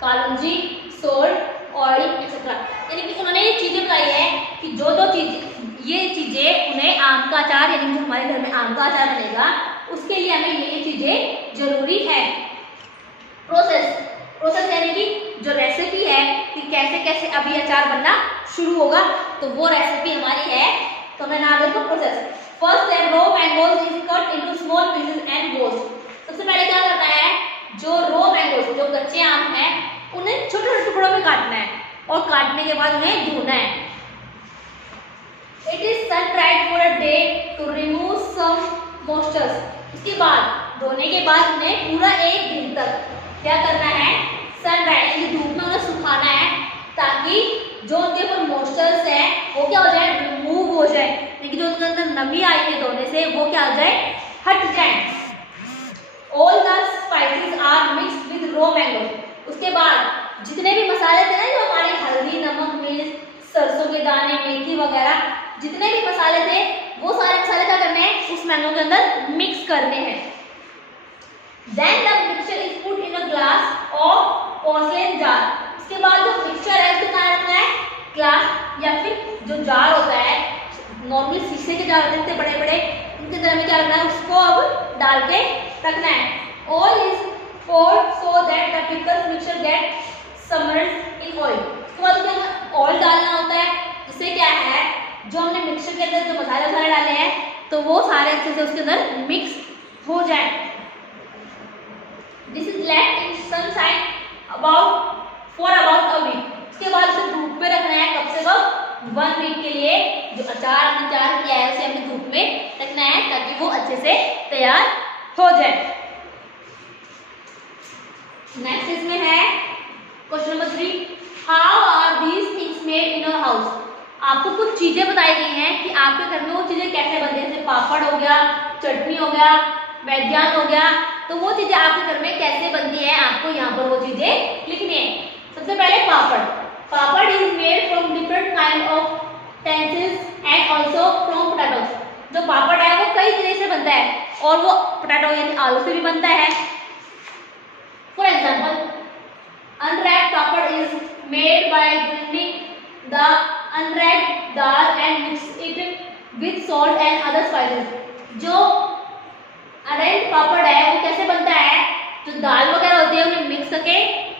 कालौंजी, सोल्ट, ऑयल एक्सेट्रा। यानी कि उन्होंने ये चीजें बताई है कि जो जो ये चीजें उन्हें आम का अचार यानी जो हमारे घर में आम का अचार बनेगा उसके लिए हमें ये चीजें जरूरी है। प्रोसेस यानी कि जो रेसिपी है कि कैसे कैसे अभी अचार बनना शुरू होगा, तो वो रेसिपी हमारी है। तो मैं नाम देता हूँ process. First step, raw mangoes is cut into small pieces and roast. सबसे पहले क्या करना है, जो रॉ मैंगोज जो कच्चे आम है उन्हें छोटे छोटे टुकड़ों में काटना है, और काटने के बाद उन्हें धोना है। It is sun dried for a day to remove some moistures. इसके बाद धोने के बाद उन्हें पूरा एक दिन तक क्या करना है, सन ड्राइड धूप में उन्हें सुखाना है, ताकि जो उनके ऊपर मॉइस्चर्स है वो क्या हो जाए, रिमूव हो जाए, लेकिन जो उनके अंदर नमी आई है धोने से वो क्या हो जाए, हट जाए। All the spices are mixed with raw mango. उसके बाद जितने भी मसाले थे ना, जो हमारे हल्दी, नमक, मिर्च, सरसों के के दाने, मेथी वगैरह जितने भी मसाले थे वो सारे मसाले क्या करने हैं, उस मैंगो के अंदर मिक्स करने हैं। Then the mixture is put in a glass or porcelain jar. इसके बाद जो मिक्सचर है उसको कहाँ रखना है, ग्लास या फिर जो जार होता है, नॉर्मली शीशे के जार होते हैं बड़े बड़े, उनके अंदर हमें क्या रखना है, उसको अब डाल के रखना है। Oil is poured so that the pickles mixture get submerged in oil. उसके बाद उसमें हमें ऑयल डालना होता है, जिससे क्या है जो हमने मिक्सचर के अंदर जो मसाले डाले हैं तो वो सारे अच्छे से उसके अंदर मिक्स हो जाए। This is left in sunshine for about a week. उसके बाद उसे धूप में रखना है कम से कम 1 वीक के लिए। जो अचार हमने तैयार किया है उसे हमें धूप में रखना है ताकि वो अच्छे से तैयार हो जाए। नेक्स्ट इसमें है question number 3, how are these things made in your house. आपको कुछ चीजें बताई गई हैं कि आपके घर में वो चीजें कैसे बनती है, जैसे पापड़ हो गया, चटनी हो गया, मैदान हो गया, तो वो चीजें आपके घर में कैसे बनती है आपको यहाँ पर वो चीजें लिखनी है। सबसे पहले papad is made from different kind of lentils and also from potatoes. जो पापड़ है वो कई तरह से बनता है और वो पोटैटो यानी आलू से भी बनता है। For example, unwrapped papad is made by grinding the unwrapped dal and mix it with salt and other spices. जो अनरैप्ड पापड़ है वो कैसे बनता है, जो दाल वगैरह होती है उन्हें मिक्स करके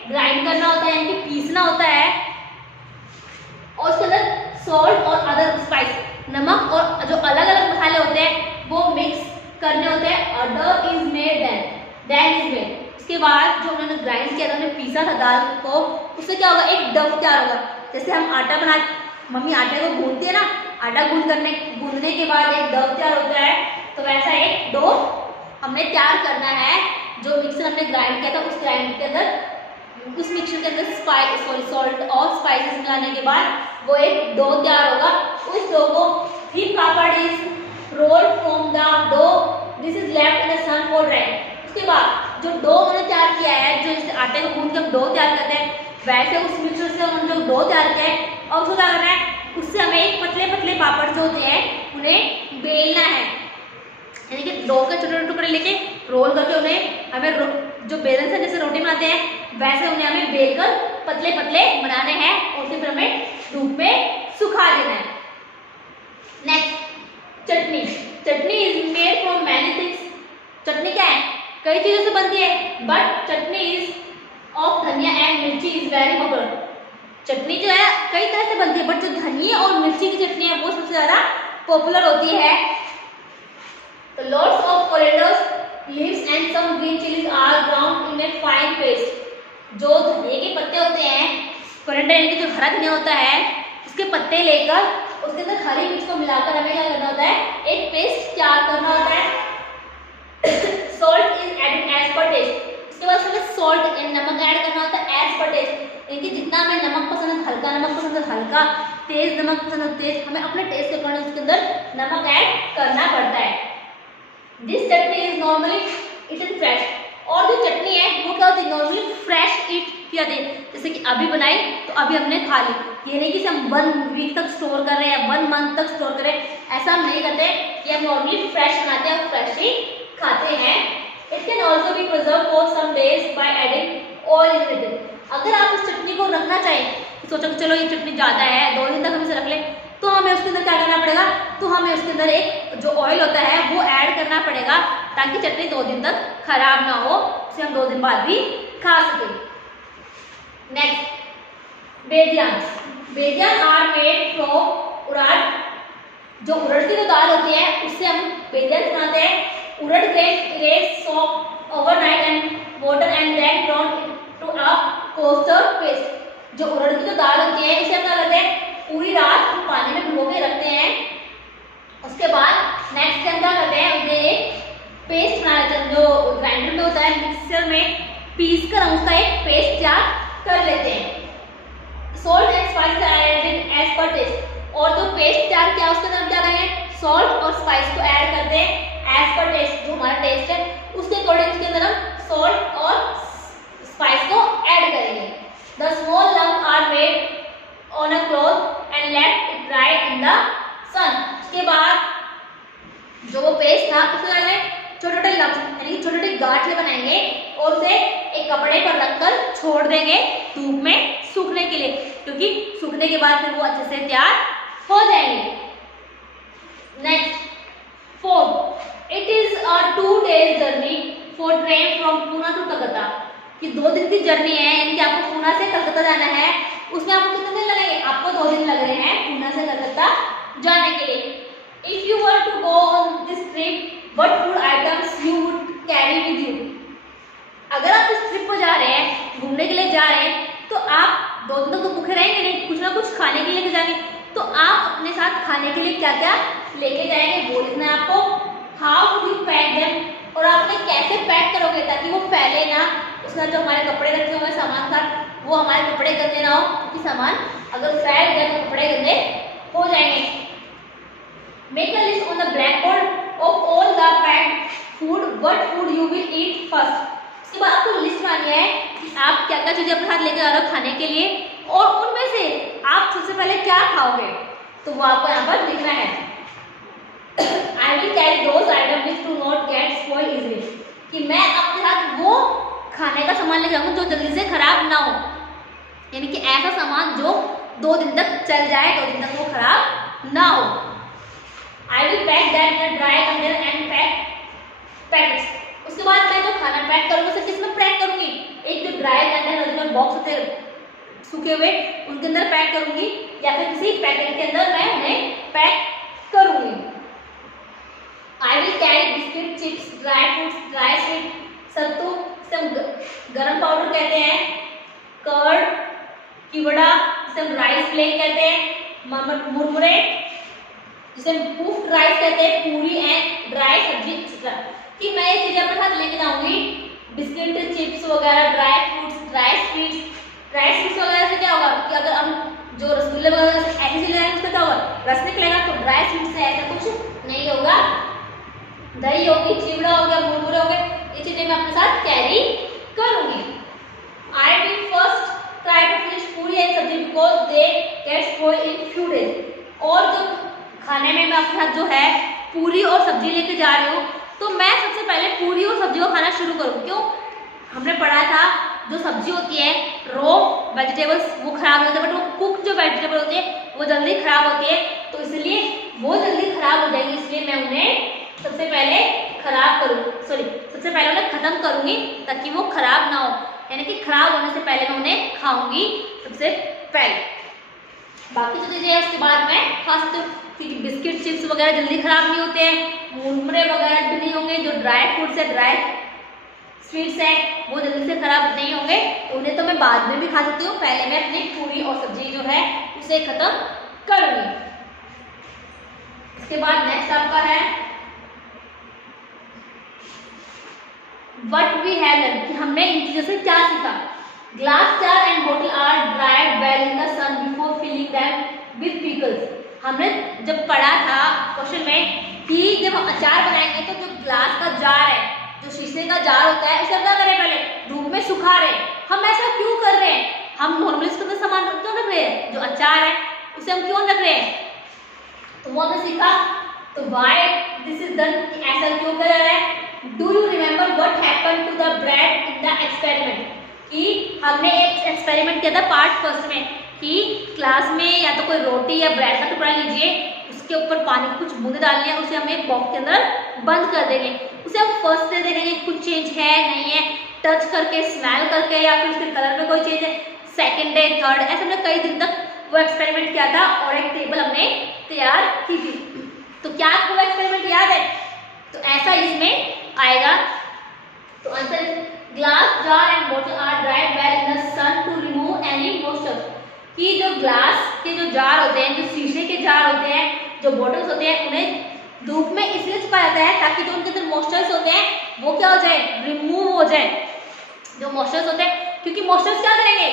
ग्राइंड करना होता है यानी कि पीसना होता है और उसके अंदर सॉल्ट और अदर स्पाइस, नमक और जो अलग अलग मसाले होते हैं वो मिक्स करने होते हैं। और dough is made then is made. इसके बाद जो उन्होंने ग्राइंड किया था, उन्होंने पीसा था दाल को, उससे क्या होगा, एक डो तैयार होगा। जैसे हम आटा बना, मम्मी आटे को गूंथती है ना, आटा गूंथने के बाद एक डो तैयार होता है, तो वैसा एक डो हमने तैयार करना है। जो मिक्सर हमने ग्राइंड किया था उस ग्राइंड के अंदर, उस मिक्सर के अंदर सॉल्ट और स्पाइसेस मिलाने के बाद वो एक डो तैयार होगा। उस डो को thick papad is rolled from the dough, this is left in the sun for drying. उसके बाद जो डो उन्होंने तैयार किया है, जो इस आटे को गूंथ के हम डो तैयार करते हैं, वैसे उस मिक्सर से उन्होंने जो डो तैयार किया है और उसको क्या करना है, उससे हमें एक पतले पतले पापड़ जो होते हैं उन्हें बेलना है। यानी कि डो के छोटे छोटे टुकड़े लेके रोल करके उन्हें हमें जो बेलन से जैसे रोटी बनाते हैं वैसे उन्हें हमें बेलकर पतले पतले बनाने हैं और फिर हमें धूप में सुखा देना है। Next, chutney is made from many things. Chutney क्या है, कई चीजों से बनती है, but chutney is of dhania and mirchi is very popular. Chutney जो है कई तरह से बनती है, बट जो धनिया और मिर्ची की चटनी है वो सबसे ज्यादा पॉपुलर होती है। तो lots of coriander leaves and some green chilies are ground in a fine paste. जो धनिया के पत्ते होते हैं, कोरिएंडर यानी कि जो हरा धनिया होता है, उसके पत्ते लेकर उसके अंदर हरी मिर्च को मिलाकर हमें क्या करना होता है, एक पेस्ट तैयार करना होता है। Salt is added as per taste. उसके बाद हमें सॉल्ट नमक ऐड करना होता है एज पर टेस्ट, यानी कि जितना हमें नमक पसंद है हल्का नमक पसंद है हल्का, तेज नमक पसंद है तेज, हमें अपने टेस्ट के अकॉर्डिंग उसके अंदर नमक ऐड करना पड़ता है। This chutney is normally eaten fresh. और जो चटनी है वो क्या होती है, नॉर्मली फ्रेश ईट किया जाए, जैसे कि अभी बनाई तो अभी हमने खा ली। ये नहीं कि हम 1 वीक तक स्टोर कर रहे हैं या 1 मंथ तक स्टोर करें, ऐसा हम नहीं करते। ये हम नॉर्मली फ्रेश बनाते हैं और फ्रेश ही खाते हैं। It can also be preserve for some days by adding oil in it. अगर आप इस चटनी को रखना चाहें, सोचा कि चलो ये चटनी ज़्यादा है 2 दिन तक हम इसे रख लें, तो हमें उसके अंदर क्या करना पड़ेगा, तो हमें उसके अंदर एक जो ऑयल होता है वो ऐड करना पड़ेगा ताकि चटनी 2 दिन तक खराब ना हो, उसे हम 2 दिन बाद भी खा सकें। नेक्स्ट, बेदियान आर मेड फ्रॉम उड़द। जो उड़द की जो दाल होती है उससे हम बेदियान बनाते हैं। Urad grain is soft overnight and water and then ground to a coarser paste. जो उड़द की जो दाल होती है इसे हम क्या करते हैं, पूरी रात हम पानी में भिगो के रखते हैं। उसके बाद नेक्स्ट टाइम क्या करते हैं, उसे एक पेस्ट बना लेते हैं। जो ग्राइंडर में होता है, मिक्सर में पीस कर हम उसका एक पेस्ट तैयार कर लेते हैं। Salt and spice added as per taste. और जो पेस्ट तैयार किया उसके अंदर हम क्या करेंगे, सॉल्ट और स्पाइस को ऐड करते हैं एज पर टेस्ट। जो हमारा टेस्ट है उसके अकॉर्डिंग उसके अंदर हम सॉल्ट और स्पाइस को ऐड करेंगे। The small lump are made on a cloth and left in the sun. उसके बाद जो वो पेस्ट था उसके बाद में छोटे छोटे लम्स यानी छोटे छोटे गांठें बनाएंगे और उसे एक कपड़े पर रखकर छोड़ देंगे धूप में सूखने के लिए, क्योंकि सूखने के बाद फिर वो अच्छे से तैयार हो जाएंगे। Next 4, it is a 2 days journey for train from Poona to Calcutta, कि 2 दिन की जर्नी है, यानी कि आपको पूना से कलकत्ता जाना है। उसमें आपको कितने दिन लगेंगे? आपको 2 दिन लग रहे हैं पूना से कलकत्ता जाने के लिए। If you were to go on this trip what food items you would carry with you. अगर आप इस ट्रिप पर जा रहे हैं, घूमने के लिए जा रहे हैं, तो आप 2 दिन तक तो भूखे रहेंगे नहीं, कुछ ना कुछ खाने के लिए लेके जाएंगे। तो आप अपने साथ खाने के लिए क्या क्या लेके जाएंगे वो लिखना है आपको। How would you pack them, और आप उन्हें कैसे पैक करोगे ताकि वो फैले ना। उसका जो हमारे कपड़े रखे हुए सामान था वो हमारे कपड़े गंदे ना हो, क्योंकि सामान अगर फैल गया तो कपड़े गंदे हो जाएंगे। Make a list on the black board of all the packed food, what food you will eat first. उसके बाद आपको लिस्ट बनानी है कि आप क्या क्या चीजें अपने साथ लेकर जा रहे हो खाने के लिए, और उनमें से आप सबसे पहले क्या खाओगे, तो वो आपको यहाँ पर लिखना है। आई will carry those item which do not gate spoil easily, कि मैं अपने साथ वो खाने का सामान लेकर जाऊंगा जो जल्दी से खराब ना हो, यानी कि ऐसा सामान जो 2 दिन तक चल जाए, 2 दिन तक वो खराब ना हो। I will pack that in a dry container and packets. उसके बाद मैं जो खाना पैक करूंगी उसे किसमें पैक करूंगी? एक जो ड्राई कंटेनर में बॉक्स होते हैं सूखे हुए, उनके अंदर पैक करूंगी, या फिर किसी पैकेट के अंदर मैं उन्हें पैक करूंगी। I will carry biscuit, chips, dry fruits, dry sweet, sattu, garam powder कहते हैं, कर्ड, किवड़ा, जिसे हम राइस फ्लेक कहते हैं, मुरमुरे जिसे पुफ्ड राइस कहते हैं, पूरी एंड ड्राई सब्जी एक्सेट्रा। कि मैं ये चीजें अपने साथ लेके जाऊंगी, बिस्किट, चिप्स वगैरह, ड्राई फ्रूट्स, ड्राई स्वीट्स वगैरह से क्या होगा कि अगर हम जो रसगुल्ले वगैरह ऐसी चीजें हैं उसका क्या होगा, रस निकलेगा, तो ड्राई स्वीट्स से ऐसा कुछ नहीं होगा। दही होगी, चिवड़ा हो गया, मुरमुरे हो गए, ये चीजें मैं अपने साथ कैरी करूंगी। I will first try to finish puri and sabzi because they get spoil in few days. और जो खाने में मैं अपने साथ जो है पूरी और सब्जी लेके जा रही हूँ, तो मैं सबसे पहले पूरी और सब्जी को खाना शुरू करूँ। क्यों? हमने पढ़ा था जो सब्जी होती है रॉ वेजिटेबल्स वो खराब होते हैं, बट वो कुक जो वेजिटेबल होती है वो जल्दी खराब होती है, तो इसलिए वो जल्दी खराब हो जाएगी, इसलिए मैं उन्हें सबसे पहले सबसे पहले उन्हें खत्म करूंगी ताकि वो खराब ना हो, यानी कि खराब होने से पहले मैं उन्हें खाऊंगी सबसे पहले। बाकी जो चीजें हैं उसके बाद मैं खा सकती हूँ, क्योंकि बिस्किट, चिप्स वगैरह जल्दी खराब नहीं होते हैं, मुरमुरे वगैरह भी नहीं होंगे, जो ड्राई फ्रूट्स है, ड्राई स्वीट्स है वो जल्दी से खराब नहीं होंगे, तो उन्हें तो मैं बाद में भी खा सकती हूँ, पहले मैं अपनी पूरी और सब्जी जो है उसे खत्म करूंगी। इसके बाद नेक्स्ट आपका है व्हाट वी हैव लर्न, कि हमने इन चीजों से क्या सीखा। ग्लास जार एंड बोतल are dried well in the sun before filling them with pickles. हमने जब पढ़ा था क्वेश्चन में कि जब हम अचार बनाएंगे तो जो ग्लास का जार है, जो शीशे का जार होता है, उसे क्या करें, पहले धूप में सुखा रहे हैं। हम ऐसा क्यों कर रहे हैं? हम नॉर्मली इसके अंदर सामान क्यों रख रहे हैं, जो अचार है उसे हम क्यों रख रहे हैं, तो वो हमने सीखा। तो व्हाई दिस इज डन, ऐसा क्यों कर रहा है। Do you remember what happened to the bread in the experiment, कि हमने एक एक्सपेरिमेंट किया था पार्ट फर्स्ट में कि क्लास में या तो कोई रोटी या ब्रेड का टुकड़ा लीजिए, उसके ऊपर पानी की कुछ बूंदे डालनी है, उसे हम एक बॉक्स के अंदर बंद कर देंगे, उसे हम फर्स्ट से देखेंगे कुछ चेंज है नहीं है, टच करके, स्मेल करके, या फिर उसके कलर में कोई चेंज है, सेकेंड डे, थर्ड, ऐसे हमने कई दिन तक वो एक्सपेरिमेंट किया था और एक टेबल हमने तैयार की थी। तो क्या आपको वो एक्सपेरिमेंट याद है? तो ऐसा इसमें आएगा। तो आंसर ग्लास जार एंड बोतल are dried well in the sun to remove any moisture, कि जो ग्लास के जो जार होते हैं, जो शीशे के जार होते हैं, जो बॉटल्स होते हैं, उन्हें धूप में इसलिए सुखाया जाता है ताकि जो उनके अंदर मॉइस्चर्स होते हैं वो क्या हो जाए, रिमूव हो जाए। जो मॉइस्चर्स होते हैं, क्योंकि मॉइस्चर्स क्या करेंगे,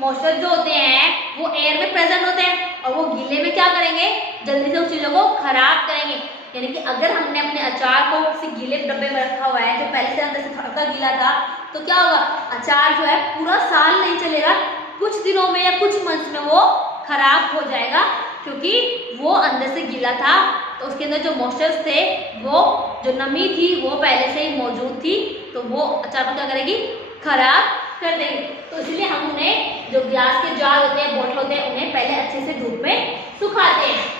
मॉइस्चर जो होते हैं वो एयर में प्रेजेंट होते हैं और वो गीले में क्या करेंगे, जल्दी से उस चीज़ों को खराब करेंगे। यानी कि अगर हमने अपने अचार को किसी गीले डब्बे में रखा हुआ है जो पहले से अंदर से हल्का गीला था, तो क्या होगा, अचार जो है पूरा साल नहीं चलेगा, कुछ दिनों में या कुछ मंथ्स में वो खराब हो जाएगा, क्योंकि वो अंदर से गीला था, तो उसके अंदर जो मॉइस्चर्स थे, वो जो नमी थी वो पहले से ही मौजूद थी, तो वो अचार को क्या करेगी, खराब कर देगी। तो इसलिए हम उन्हें, जो ग्लास के जार होते हैं, बोतल होते हैं, उन्हें पहले अच्छे से धूप में सुखाते हैं।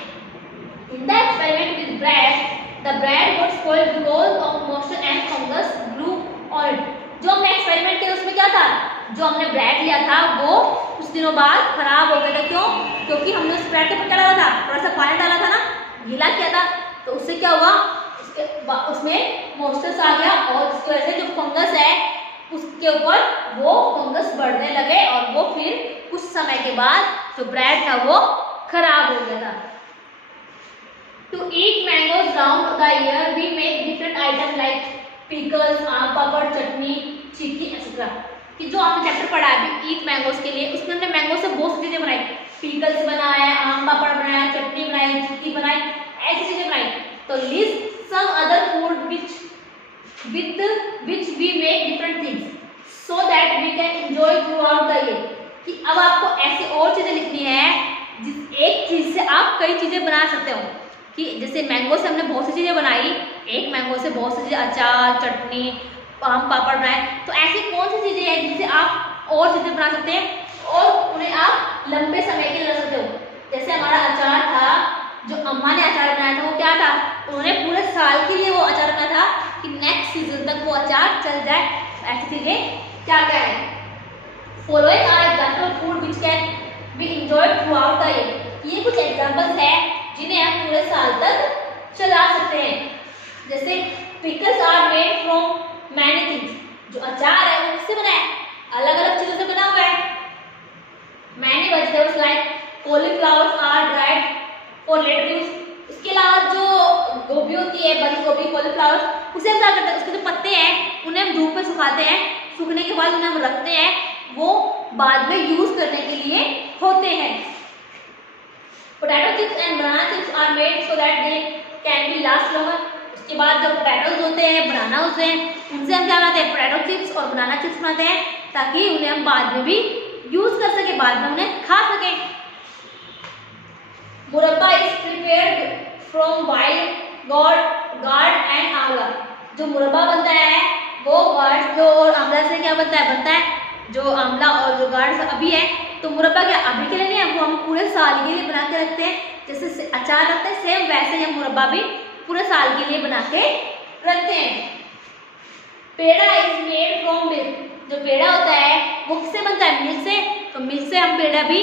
In the experiment with bread, the bread got spoiled because of moisture and fungus grew on it. जो हमने एक्सपेरिमेंट किया उसमें क्या था, जो हमने ब्रेड लिया था वो कुछ दिनों बाद खराब हो गया था। क्यों? क्योंकि हमने उस ब्रेड के ऊपर क्या डाला था, थोड़ा सा पानी डाला था ना, गीला किया था, तो उससे क्या हुआ, उसमें मॉइस्चर आ गया और उसकी वजह से जो फंगस है उसके ऊपर वो फंगस बढ़ने लगे और वो फिर कुछ समय के बाद जो ब्रेड था वो खराब हो गया था। To eat mangoes round the year, we make different items like pickles, आम पापड़, चटनी, चिक्की etc. कि जो आपने चैप्टर पढ़ा है अभी ईट मैंगोज के लिए, उसमें हमने मैंगो से बहुत सी चीजें बनाई, पिकल्स बनाया, आम पापड़ बनाया, चटनी बनाई, चिक्की बनाई, ऐसी चीजें बनाई। तो list some other food with which we make different things so that we can enjoy throughout the year। कि अब आपको ऐसी और चीजें लिखनी है जिस एक चीज से आप कई चीजें बना सकते हो। कि जैसे मैंगो से हमने बहुत सी चीजें बनाई, एक मैंगो से बहुत सी चीजें, अचार, चटनी, आम पापड़ बनाए, तो ऐसी कौन सी चीजें हैं जिनसे आप और चीजें बना सकते हैं और उन्हें आप लंबे समय के लिए रख सकते हो। जैसे हमारा अचार था, जो अम्मा ने अचार बनाया था वो क्या था, उन्होंने पूरे साल के लिए वो अचार बनाया था कि नेक्स्ट सीजन तक वो अचार चल जाए। ऐसी चीजें क्या क्या है, following are example of food which can be enjoyed throughout the year. ये कुछ एग्जांपल्स है जिन्हें आप पूरे साल तक चला सकते हैं। जैसे pickles are made from many things, जो अचार है वो किससे बना है, अलग अलग चीजों से बना हुआ है। Many vegetables like cauliflowers are dried for later use. इसके अलावा जो गोभी होती है, बंद गोभी, कॉलीफ्लावर, उसे हम क्या करते हैं, उसके जो पत्ते हैं उन्हें हम धूप में सुखाते हैं, सूखने के बाद उन्हें हम रखते हैं, वो बाद में यूज करने के लिए होते हैं। Potato chips and banana chips are made so that they can be last longer. उसके बाद जो पोटैटोज होते हैं, बनाना होते हैं, उनसे हम क्या बनाते हैं, पोटैटो चिप्स और बनाना चिप्स बनाते हैं, ताकि उन्हें हम बाद में भी यूज कर सके, बाद में उन्हें खा सकें। मुरब्बा is prepared from wild guard and आंवला। जो मुरब्बा बनता है वो गार्ड और आंवला से क्या बनता है जो आंवला और जो गार्ड अभी है, तो मुरब्बा क्या अभी के लिए नहीं है, वो हम पूरे साल के लिए बना के रखते हैं। जैसे अचार रखते हैं सेम वैसे ही हम मुरब्बा भी पूरे साल के लिए बना के रखते हैं। पेड़ा इज मेड फ्रॉम मिल्क। जो पेड़ा होता है वो किससे बनता है, मिल्क से। तो मिल्क से हम पेड़ा भी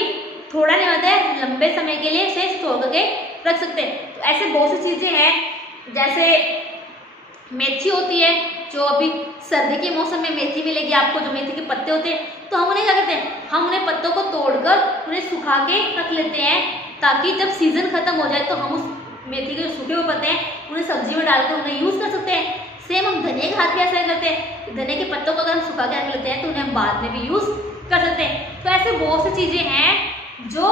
थोड़ा नहीं होता है, लंबे समय के लिए इसे स्टोर करके रख सकते हैं। तो ऐसे बहुत सी चीजें हैं, जैसे मेथी होती है, जो अभी सर्दी के मौसम में मेथी मिलेगी आपको, जो मेथी के पत्ते होते हैं, तो हम उन्हें क्या करते हैं, हम उन्हें पत्तों को तोड़कर उन्हें सुखा के रख लेते हैं, ताकि जब सीजन खत्म हो जाए तो हम उस मेथी के जो सूखे हुए पत्ते हैं उन्हें सब्जी में डालकर उन्हें यूज कर सकते हैं। सेम हम धनिया के हाथ भी ऐसा करते हैं, धनिया के पत्तों को अगर हम सुखा के रख लेते हैं तो उन्हें हम बाद में भी यूज कर सकते हैं। तो ऐसे बहुत सी चीजें हैं जो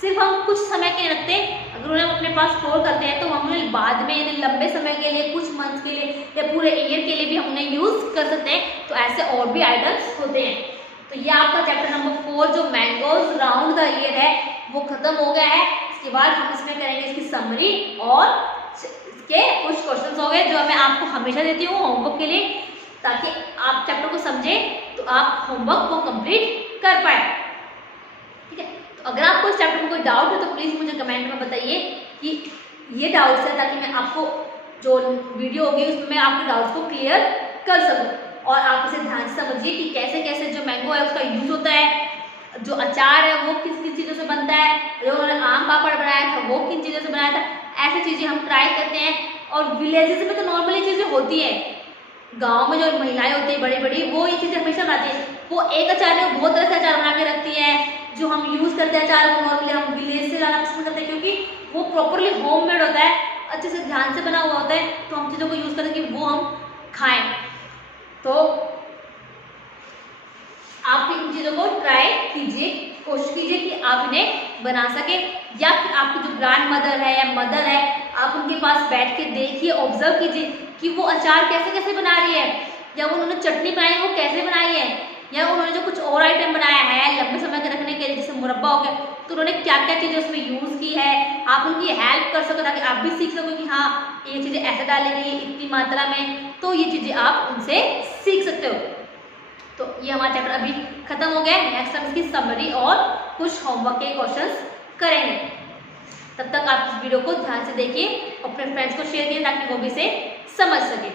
सिर्फ हम कुछ समय के लिए रखते हैं, अगर उन्हें अपने पास स्टोर करते हैं तो हम उन्हें बाद में यदि लंबे समय के लिए, कुछ मंथ्स के लिए या पूरे ईयर के लिए भी हम उन्हें यूज कर सकते हैं। तो ऐसे और भी आइटम्स होते हैं। तो ये आपका चैप्टर नंबर 4 जो मैंगोज राउंड द ईयर है वो खत्म हो गया है। इसके बाद हम इसमें करेंगे इसकी समरी और इसके कुछ क्वेश्चंस हो गए जो मैं आपको हमेशा देती हूँ होमवर्क के लिए, ताकि आप चैप्टर को समझें तो आप होमवर्क को कंप्लीट कर पाए। ठीक है, तो अगर आपको इस चैप्टर में कोई डाउट है तो प्लीज़ मुझे कमेंट में बताइए कि ये डाउट्स है, ताकि मैं आपको जो वीडियो होगी उसमें मैं आपके डाउट्स को क्लियर कर सकूँ। और आप इसे ध्यान से समझिए कि कैसे कैसे जो मैंगो है उसका यूज होता है, जो अचार है वो किस किस चीज़ों से बनता है, जो उन्होंने आम पापड़ बनाया था वो किन चीज़ों से बनाया था, ऐसी चीज़ें हम ट्राई करते हैं। और विलेजेस में तो नॉर्मली चीज़ें होती है, गांव में जो महिलाएं होती है बड़ी बड़ी, वो ये चीज़ें हमेशा बनाती है। वो एक अचार है, बहुत तरह से अचार बना के रखती है, जो हम यूज़ करते हैं अचार वो नॉर्मली हम विलेज से लाना पसंद करते हैं, क्योंकि वो प्रॉपरली होममेड होता है, अच्छे से ध्यान से बना हुआ होता है, तो हम चीज़ों को यूज़ करते हैं कि वो हम खाएँ। तो आप इन चीज़ों को ट्राई कीजिए, कोशिश कीजिए कि आप इन्हें बना सकें, या फिर आपकी जो ग्रैंड मदर है या मदर है आप उनके पास बैठ के देखिए, ऑब्जर्व कीजिए कि वो अचार कैसे कैसे बना रही है, या वो उन्होंने चटनी बनाई वो कैसे बनाई है, या उन्होंने जो कुछ और आइटम बनाया है लंबे समय के रखने के लिए जैसे मुरब्बा हो गया तो उन्होंने क्या क्या चीज़ें उसमें यूज़ की है, आप उनकी हेल्प कर सको ताकि आप भी सीख सको कि हाँ ये चीज़ें ऐसे डाली गई है इतनी मात्रा में, तो ये चीज़ें आप उनसे सीख सकते हो। तो ये हमारा चैप्टर अभी खत्म हो गया। नेक्स्ट हम इसकी समरी और कुछ होमवर्क के क्वेश्चंस करेंगे। तब तक आप इस वीडियो को ध्यान से देखिए, अपने फ्रेंड्स को शेयर कीजिए ताकि वो भी इसे समझ सके।